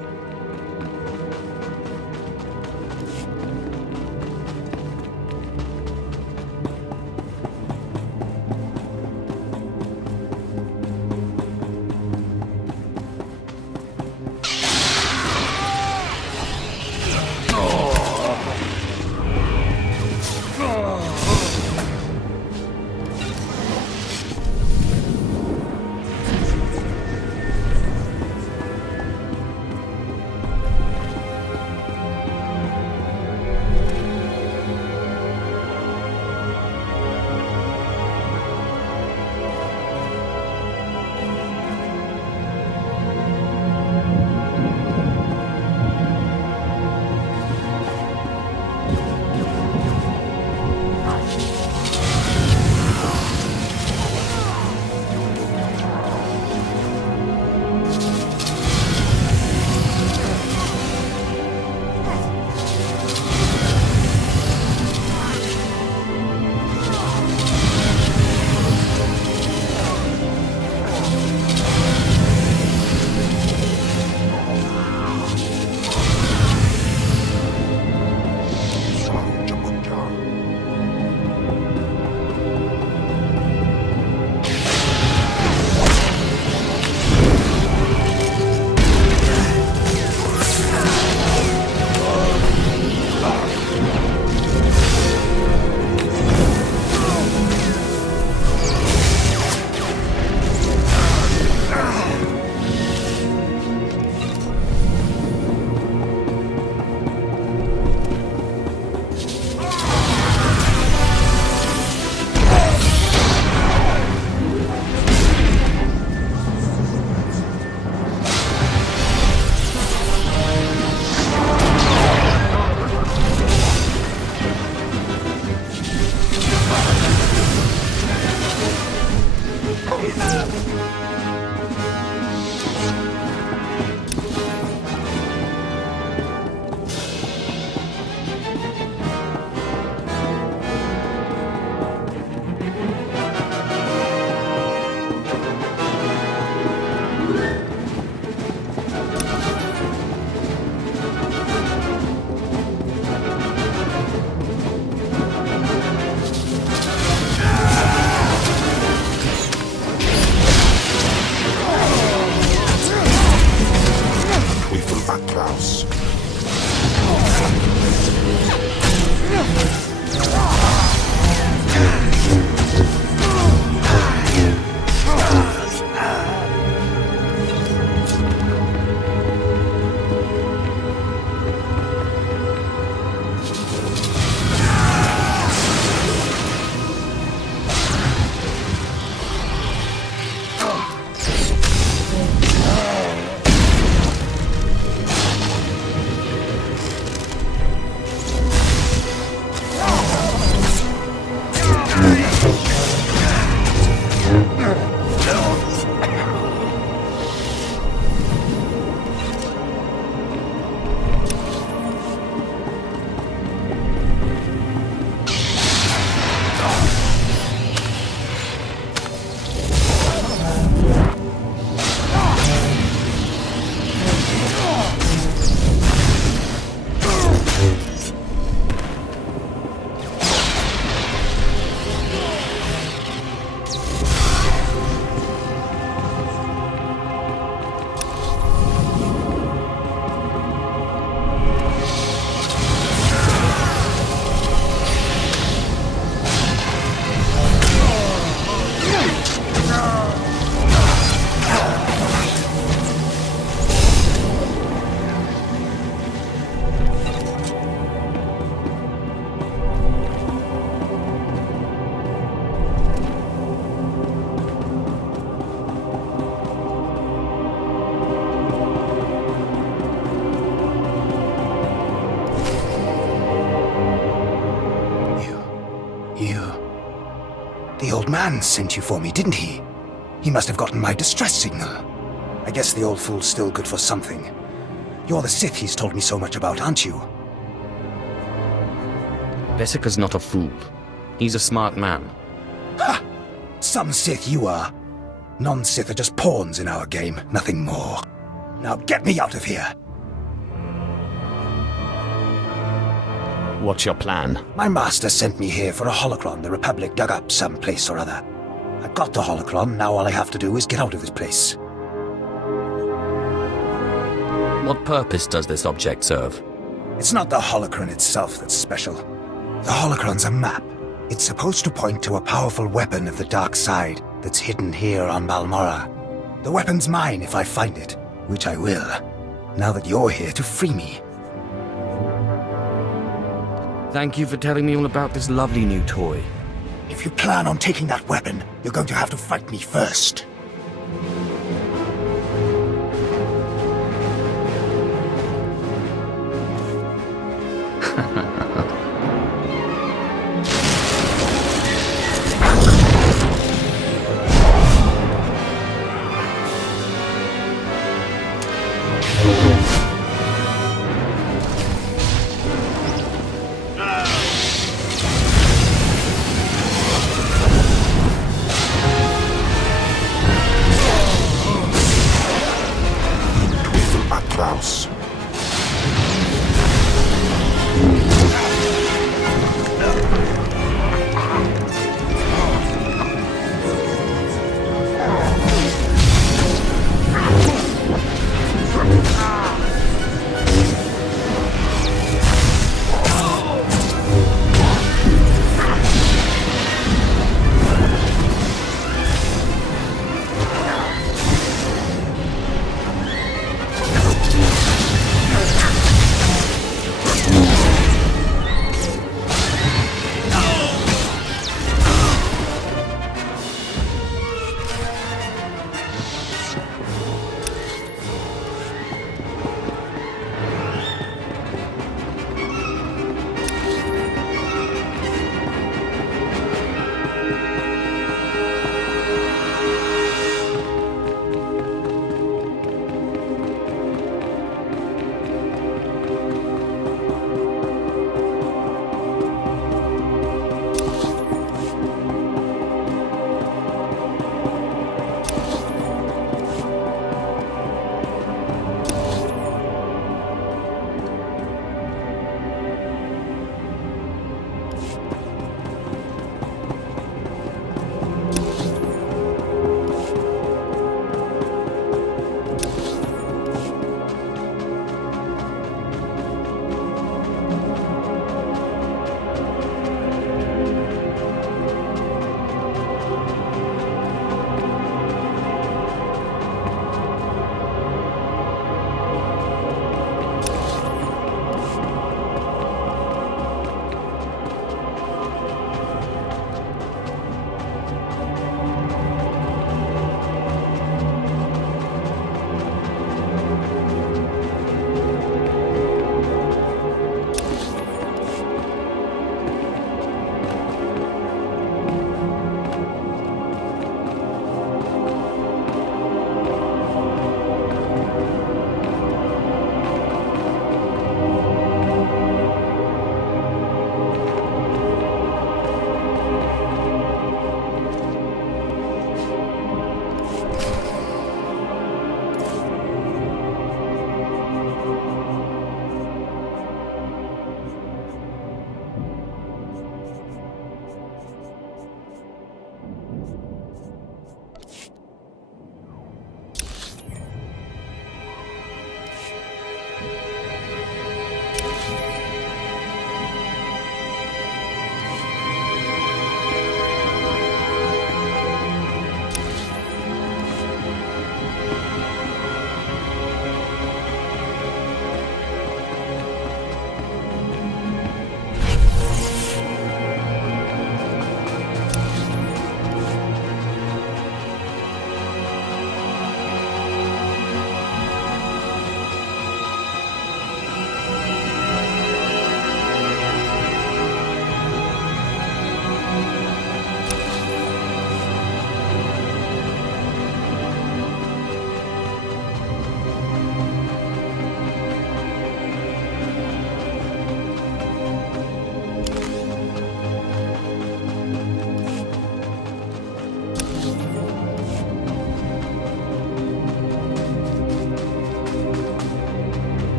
The old man sent you for me, didn't he? He must have gotten my distress signal. I guess the old fool's still good for something. You're the Sith he's told me so much about, aren't you? Bessica's not a fool. He's a smart man. Ha! Some Sith you are. Non-Sith are just pawns in our game, nothing more. Now get me out of here! What's your plan? My master sent me here for a holocron the Republic dug up someplace or other. I've got the holocron, now all I have to do is get out of this place. What purpose does this object serve? It's not the holocron itself that's special. The holocron's a map. It's supposed to point to a powerful weapon of the dark side that's hidden here on Balmora. The weapon's mine if I find it, which I will, now that you're here to free me. Thank you for telling me all about this lovely new toy. If you plan on taking that weapon, you're going to have to fight me first.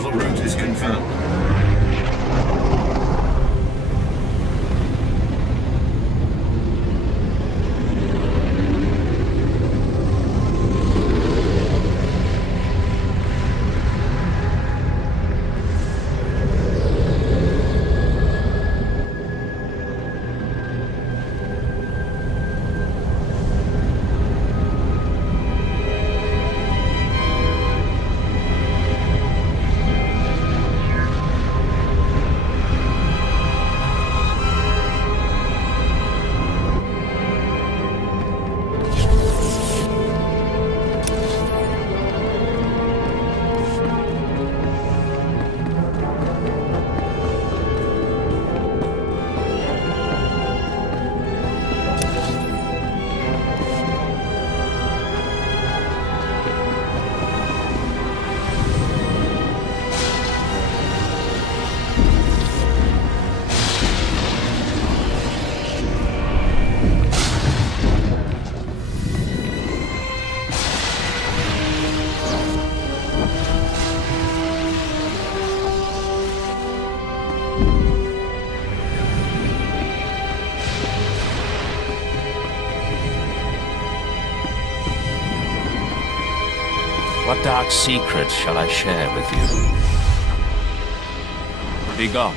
Travel route is confirmed. What dark secret shall I share with you? Be gone.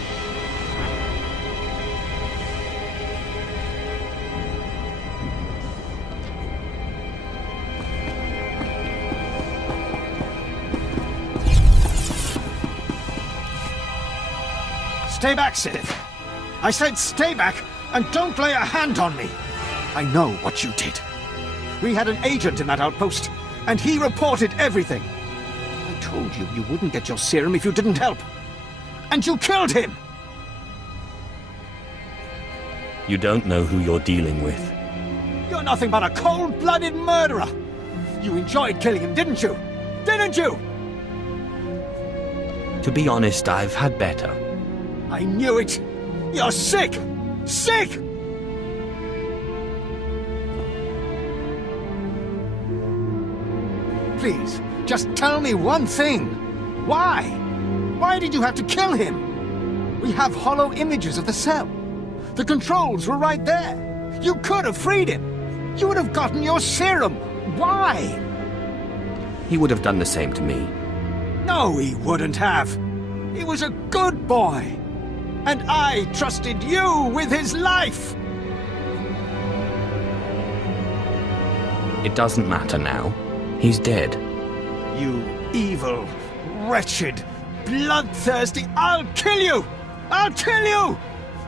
Stay back, Sith. I said stay back and don't lay a hand on me. I know what you did. We had an agent in that outpost, and he reported everything. I told you you wouldn't get your serum if you didn't help. And you killed him! You don't know who you're dealing with. You're nothing but a cold-blooded murderer! You enjoyed killing him, didn't you? Didn't you? To be honest, I've had better. I knew it! You're sick! Sick! Please, just tell me one thing. Why? Why did you have to kill him? We have hollow images of the cell. The controls were right there. You could have freed him. You would have gotten your serum. Why? He would have done the same to me. No, he wouldn't have. He was a good boy. And I trusted you with his life. It doesn't matter now. He's dead. You evil, wretched, bloodthirsty... I'll kill you! I'll kill you!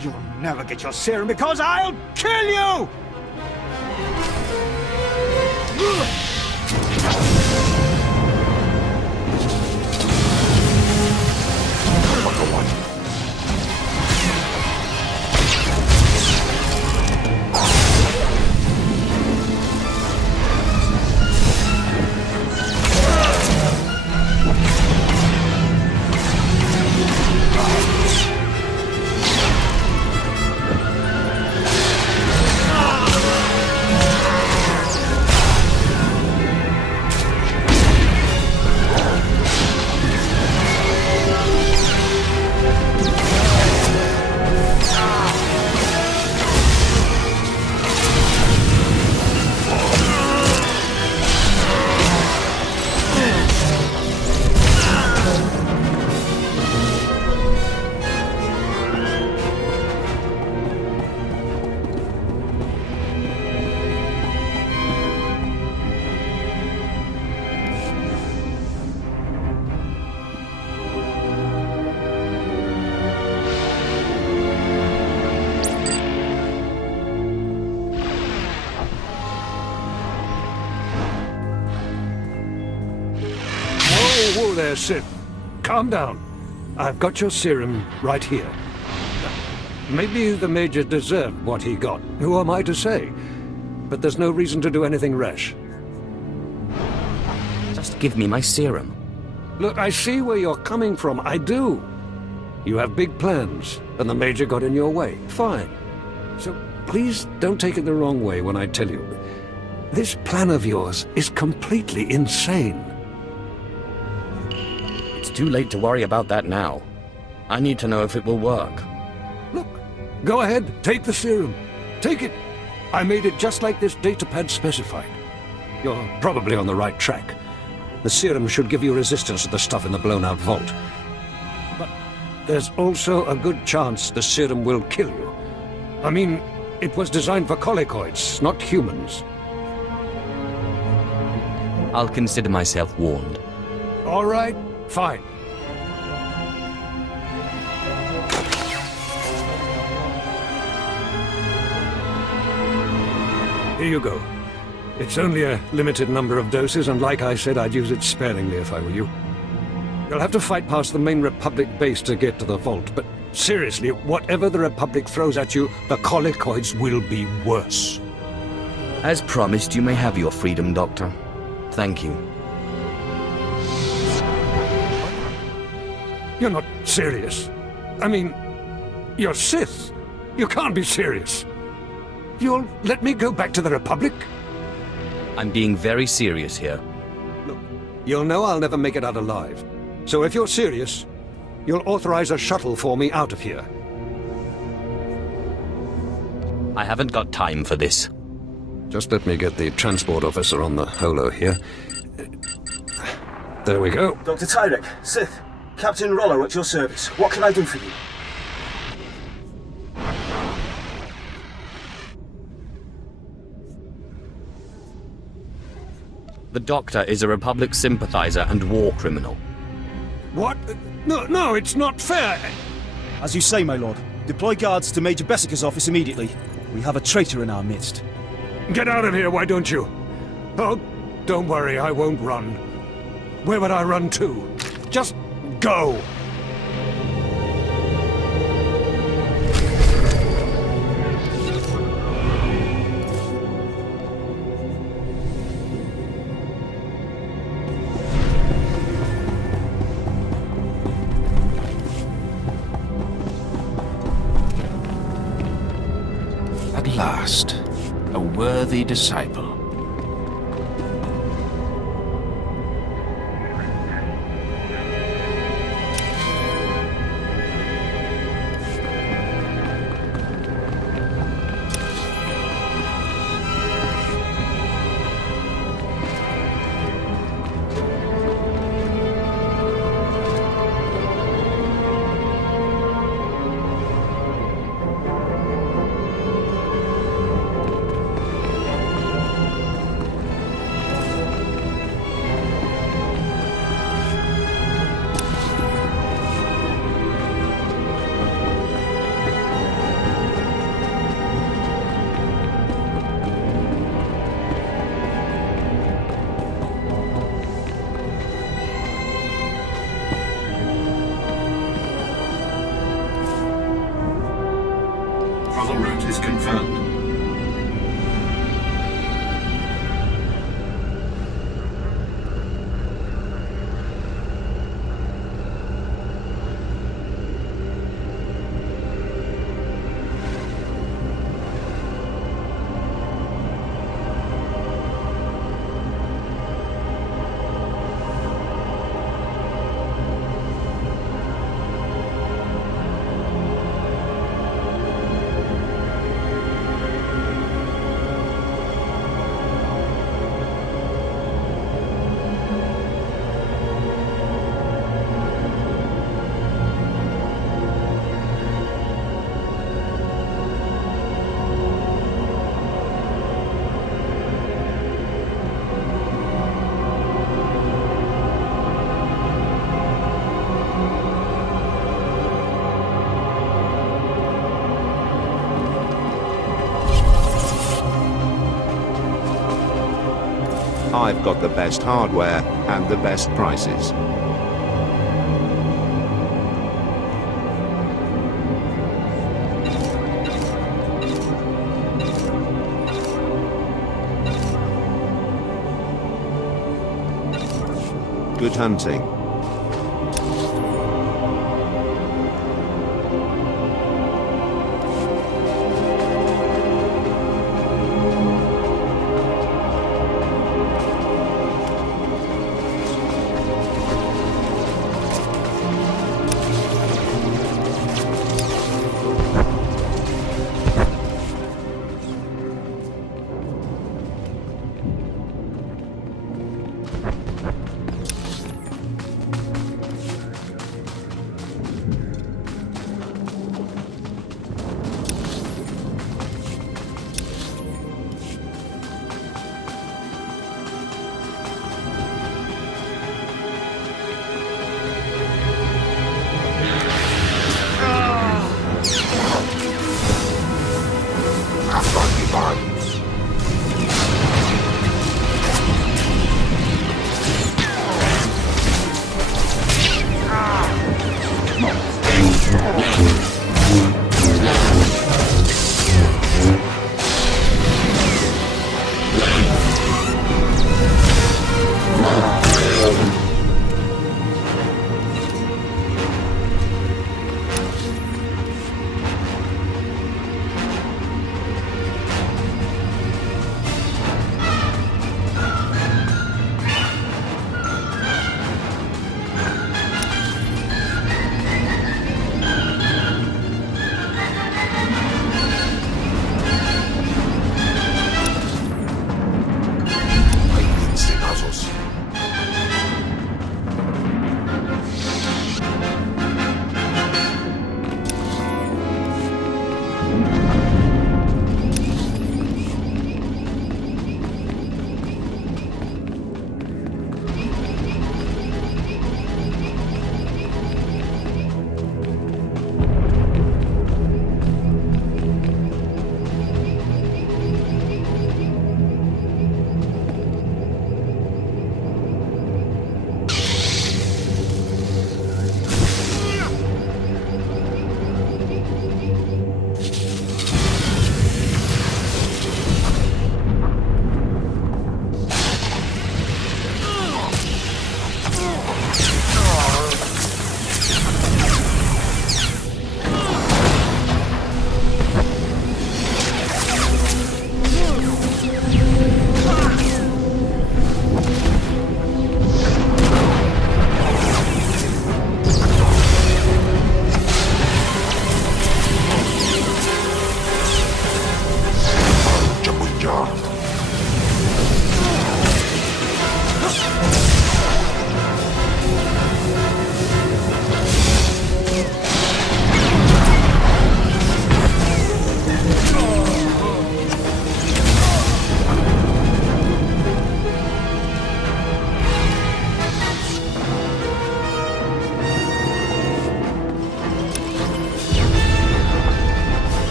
You'll never get your serum because I'll kill you! Whoa there, Sith. Calm down. I've got your serum right here. Maybe the Major deserved what he got. Who am I to say? But there's no reason to do anything rash. Just give me my serum. Look, I see where you're coming from. I do. You have big plans, and the Major got in your way. Fine. So please don't take it the wrong way when I tell you. This plan of yours is completely insane. It's too late to worry about that now. I need to know if it will work. Look, go ahead, take the serum. Take it. I made it just like this datapad specified. You're probably on the right track. The serum should give you resistance to the stuff in the blown-out vault. But there's also a good chance the serum will kill you. I mean, it was designed for colicoids, not humans. I'll consider myself warned. All right, fine. Here you go. It's only a limited number of doses, and like I said, I'd use it sparingly if I were you. You'll have to fight past the main Republic base to get to the vault, but seriously, whatever the Republic throws at you, the colicoids will be worse. As promised, you may have your freedom, Doctor. Thank you. You're not serious. I mean, you're Sith. You can't be serious. You'll let me go back to the Republic? I'm being very serious here. Look, you'll know I'll never make it out alive. So if you're serious, you'll authorize a shuttle for me out of here. I haven't got time for this. Just let me get the transport officer on the holo here. There we go. Dr. Tyrek, Sith, Captain Rollo at your service. What can I do for you? The Doctor is a Republic sympathizer and war criminal. What? No, it's not fair. As you say, my lord. Deploy guards to Major Bessica's office immediately. We have a traitor in our midst. Get out of here, why don't you? Oh, don't worry, I won't run. Where would I run to? Just go! At last, a worthy disciple. Travel route is confirmed. I've got the best hardware and the best prices. Good hunting.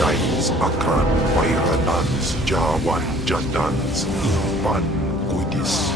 Dines Akran Bayranans Jawan Jadans Impan Kudis.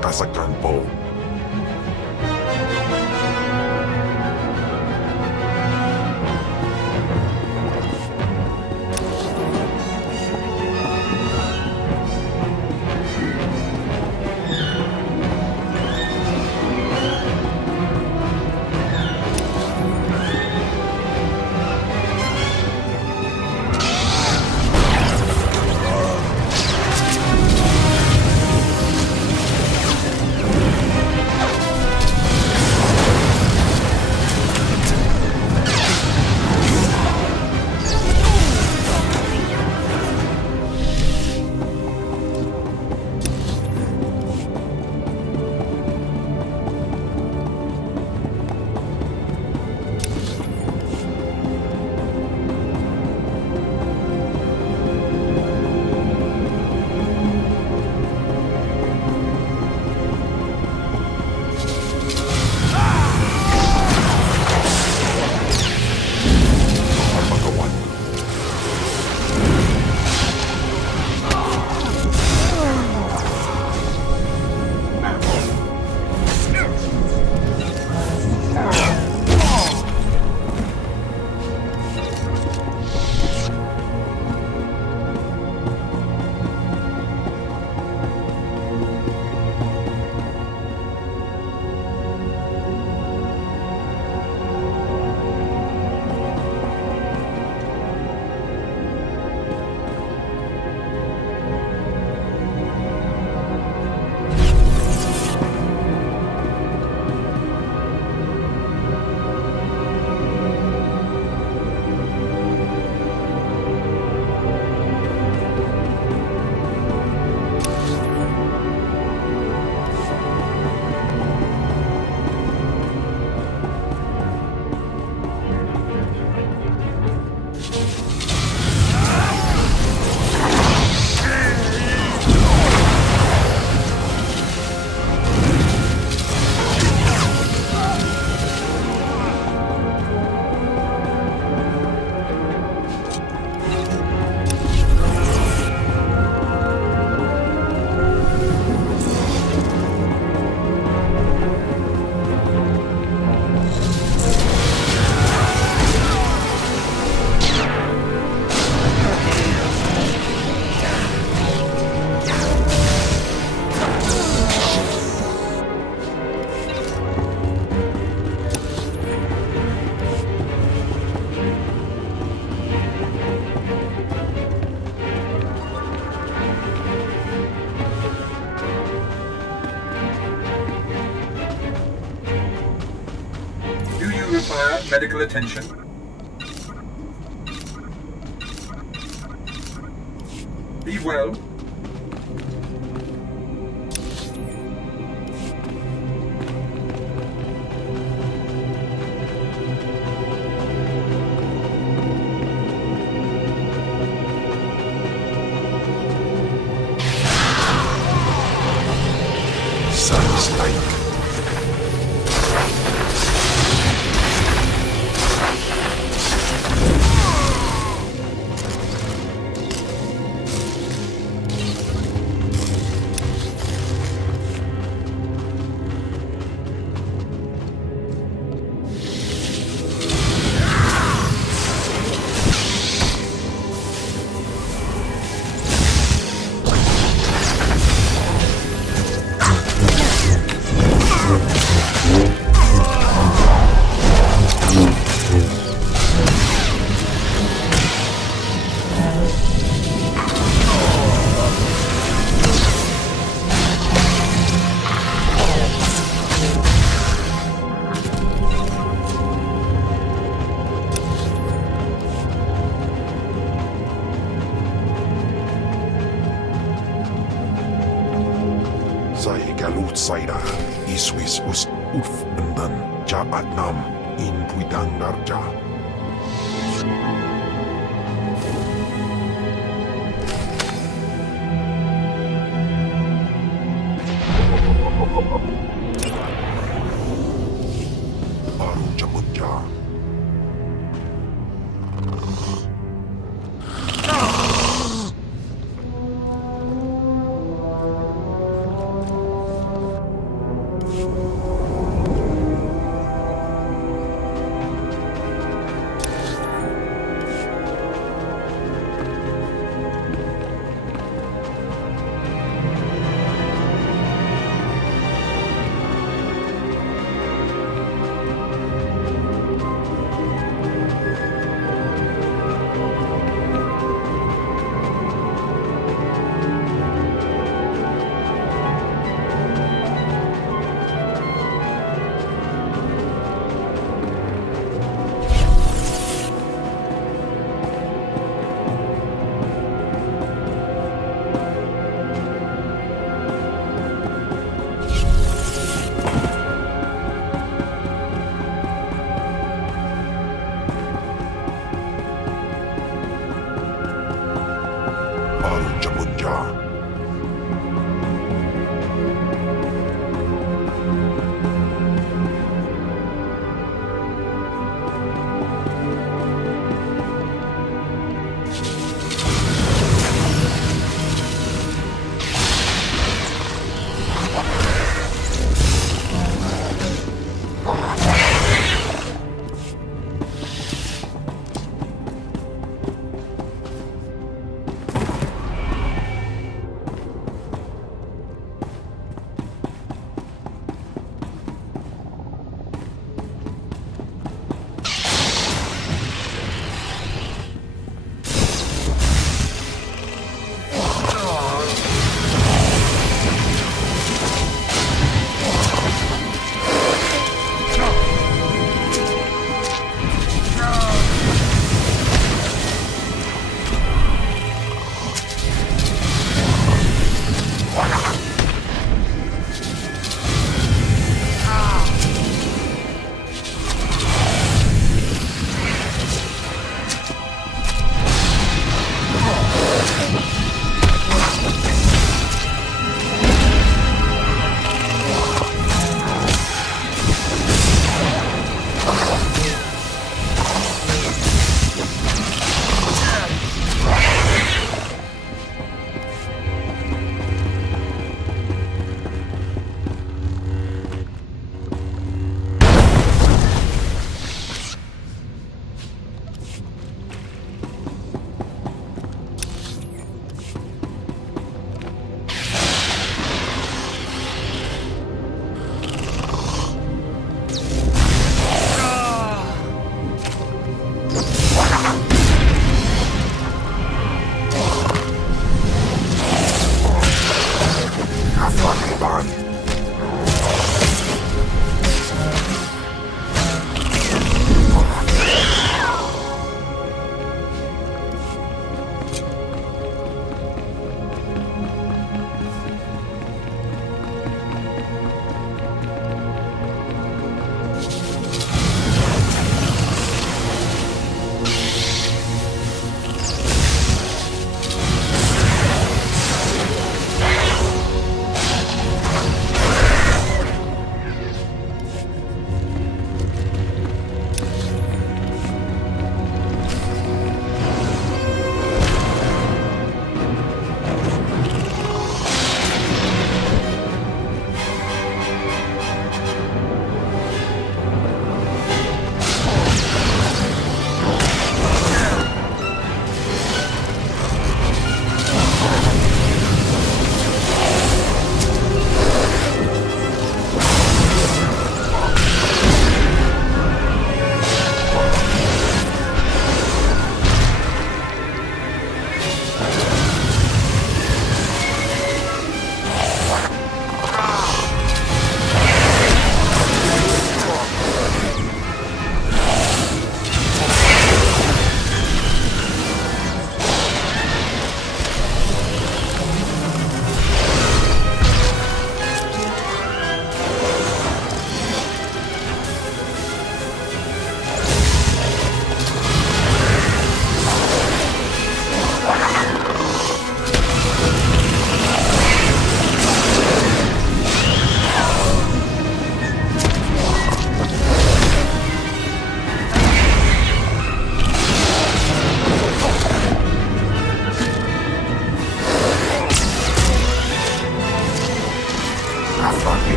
Kasagran po. medical attention. Be well. Sounds like Saida, Iswis us uf benden, jabat nam, in puidang darja. Baru jabutja.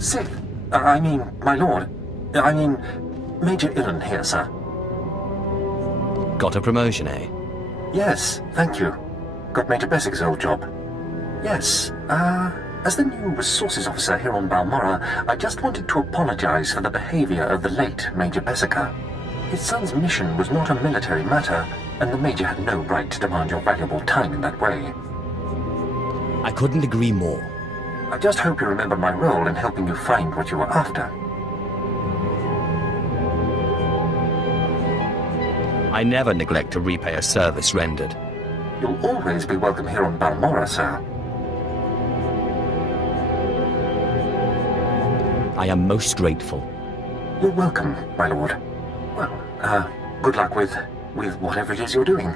Sith. I mean, my lord. I mean, Major Illan here, sir. Got a promotion, eh? Yes, thank you. Got Major Bessig's old job. Yes, as the new resources officer here on Balmorra, I just wanted to apologize for the behavior of the late Major Bessica. His son's mission was not a military matter, and the Major had no right to demand your valuable time in that way. I couldn't agree more. I just hope you remember my role in helping you find what you were after. I never neglect to repay a service rendered. You'll always be welcome here on Balmorra, sir. I am most grateful. You're welcome, my lord. Well, good luck with whatever it is you're doing.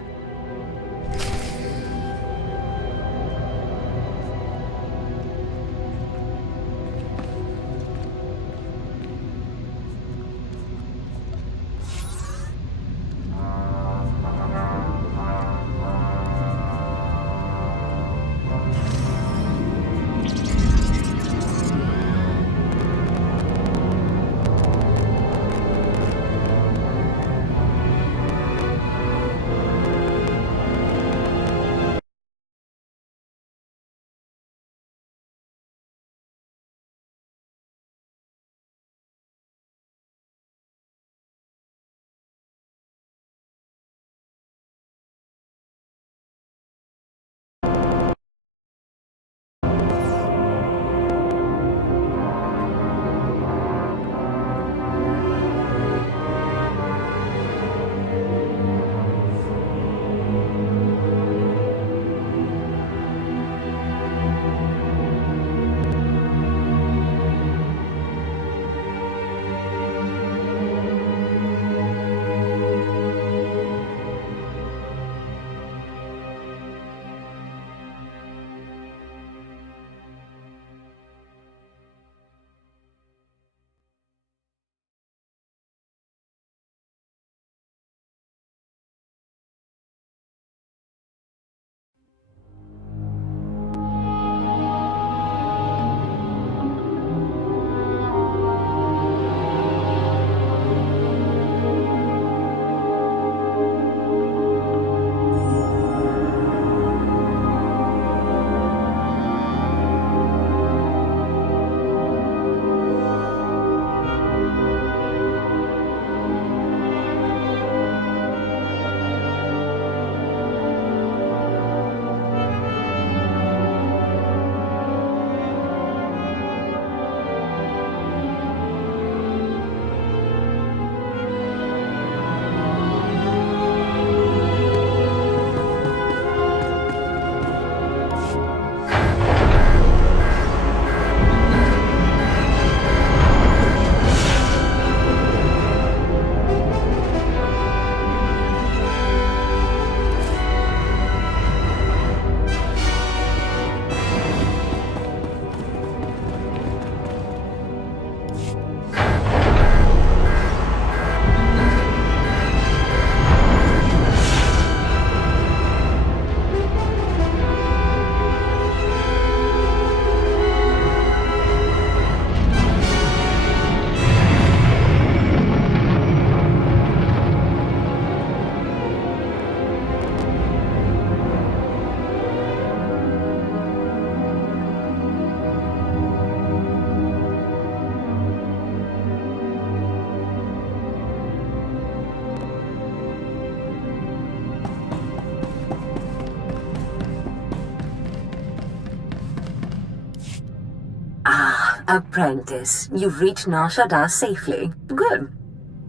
Apprentice, you've reached Nar Shaddaa safely. Good.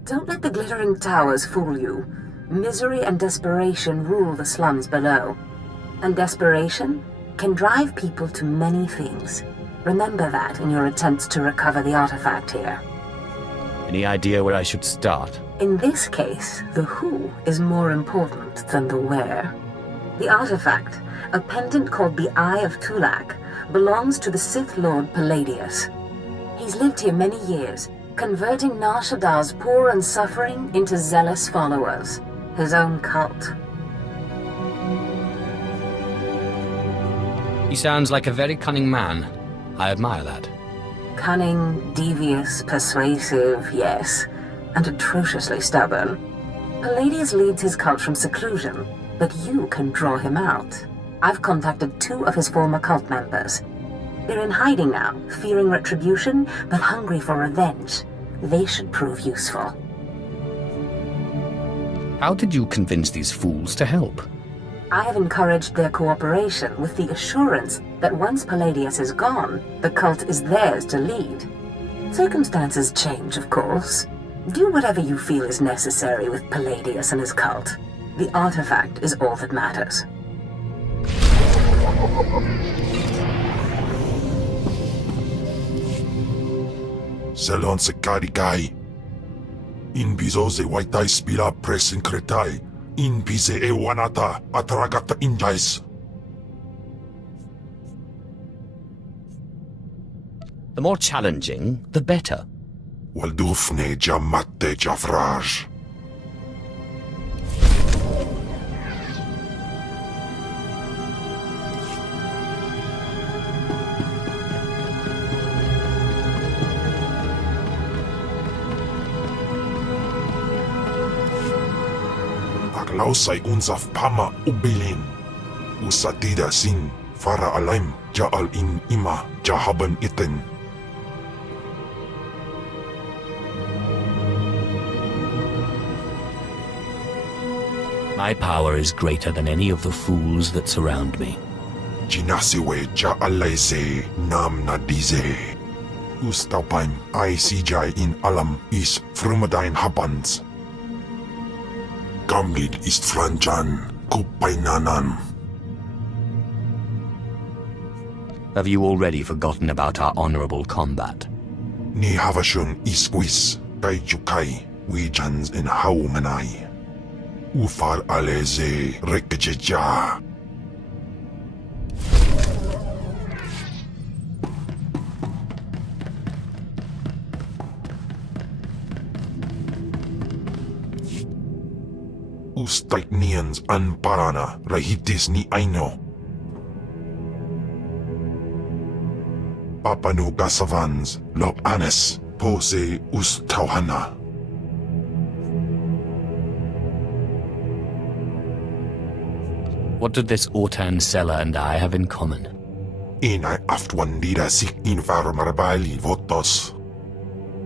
Don't let the glittering towers fool you. Misery and desperation rule the slums below. And desperation can drive people to many things. Remember that in your attempts to recover the artifact here. Any idea where I should start? In this case, the who is more important than the where. The artifact, a pendant called the Eye of Tulak, belongs to the Sith Lord Palladius. He's lived here many years, converting Nar Shaddaa's poor and suffering into zealous followers. His own cult. He sounds like a very cunning man. I admire that. Cunning, devious, persuasive, yes, and atrociously stubborn. Palladius leads his cult from seclusion, but you can draw him out. I've contacted 2 of his former cult members. They're in hiding now, fearing retribution, but hungry for revenge. They should prove useful. How did you convince these fools to help? I have encouraged their cooperation with the assurance that once Palladius is gone, the cult is theirs to lead. Circumstances change, of course. Do whatever you feel is necessary with Palladius and his cult. The artifact is all that matters. Selon se carigai. In bizo se waitai spila presin kretai. In pise e wanata atragata injais. The more challenging, the better. Waldufne jamatte jafraj. Lausay unsaf pama ubilin. Usatida sin fara alaim jaal in ima jahaban iten. My power is greater than any of the fools that surround me. Jinasiwe jaalaise nam nadize. Ustapaim I sijay in alam is frumadine habans. Gamlid ist Franjan, Kupainanan. Have you already forgotten about our honorable combat? Ni havashun isquis, Kaijukai, Wijans in Haumanai. Ufar aleze rekejeja. Ustaiknians anparana rahitis ni aino. Papanu gasavans lo anes pose ustauhana. What did this Ortan seller and I have in common? Inai aftwandida sik infarmarbali votos.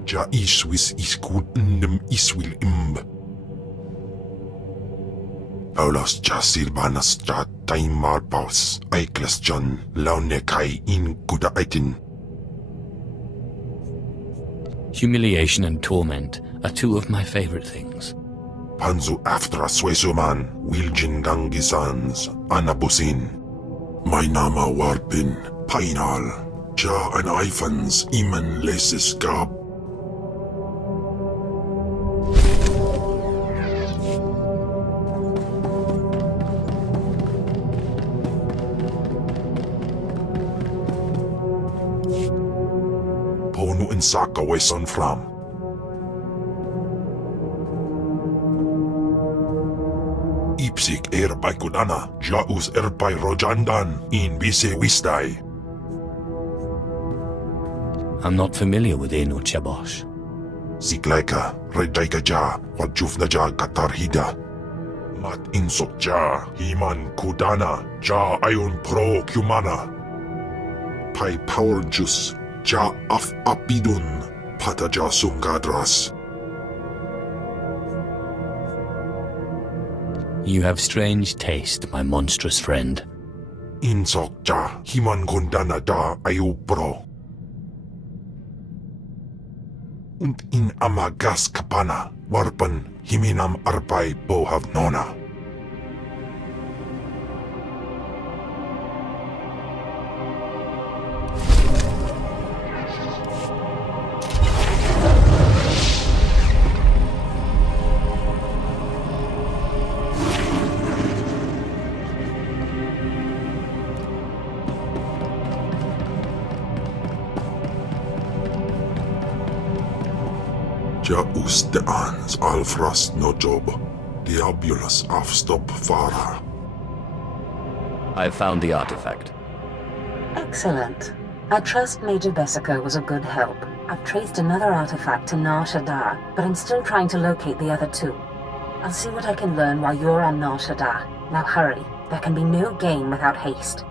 Ja iswis iskut ndem iswil imb. Paulos ja silbanas ja taimar paus aiklas John launekai in kuda aitin. Humiliation and torment are 2 of my favorite things. Panzu aftra Swesuman Wiljin Gangisans Anabusin. My nama warpin Painal Ja an Ifans Iman Lesis Gab. Ponu in Saka Weson Fram. Ipsik erpai kudana, jaus erpai rojandan, in bise wistai. I'm not familiar with Inu Chebosh. Siklaika, redaika ja, wajufna ja katarhida. Mat insok ja, himan kudana, ja ayun pro kumana. Pai power juice, ja af apidun, pata ja sungadras. You have strange taste, my monstrous friend. Insok ja, himan kundana da ayu pro. Und in amagas kapana, warpan himinam arpai bohav nona. Ja de ans alfrast no job, diabulus afstop fara. I've found the artifact. Excellent. I trust Major Bessica was a good help. I've traced another artifact to Nar Shaddaa, but I'm still trying to locate the other two. I'll see what I can learn while you're on Nar Shaddaa. Now hurry. There can be no gain without haste.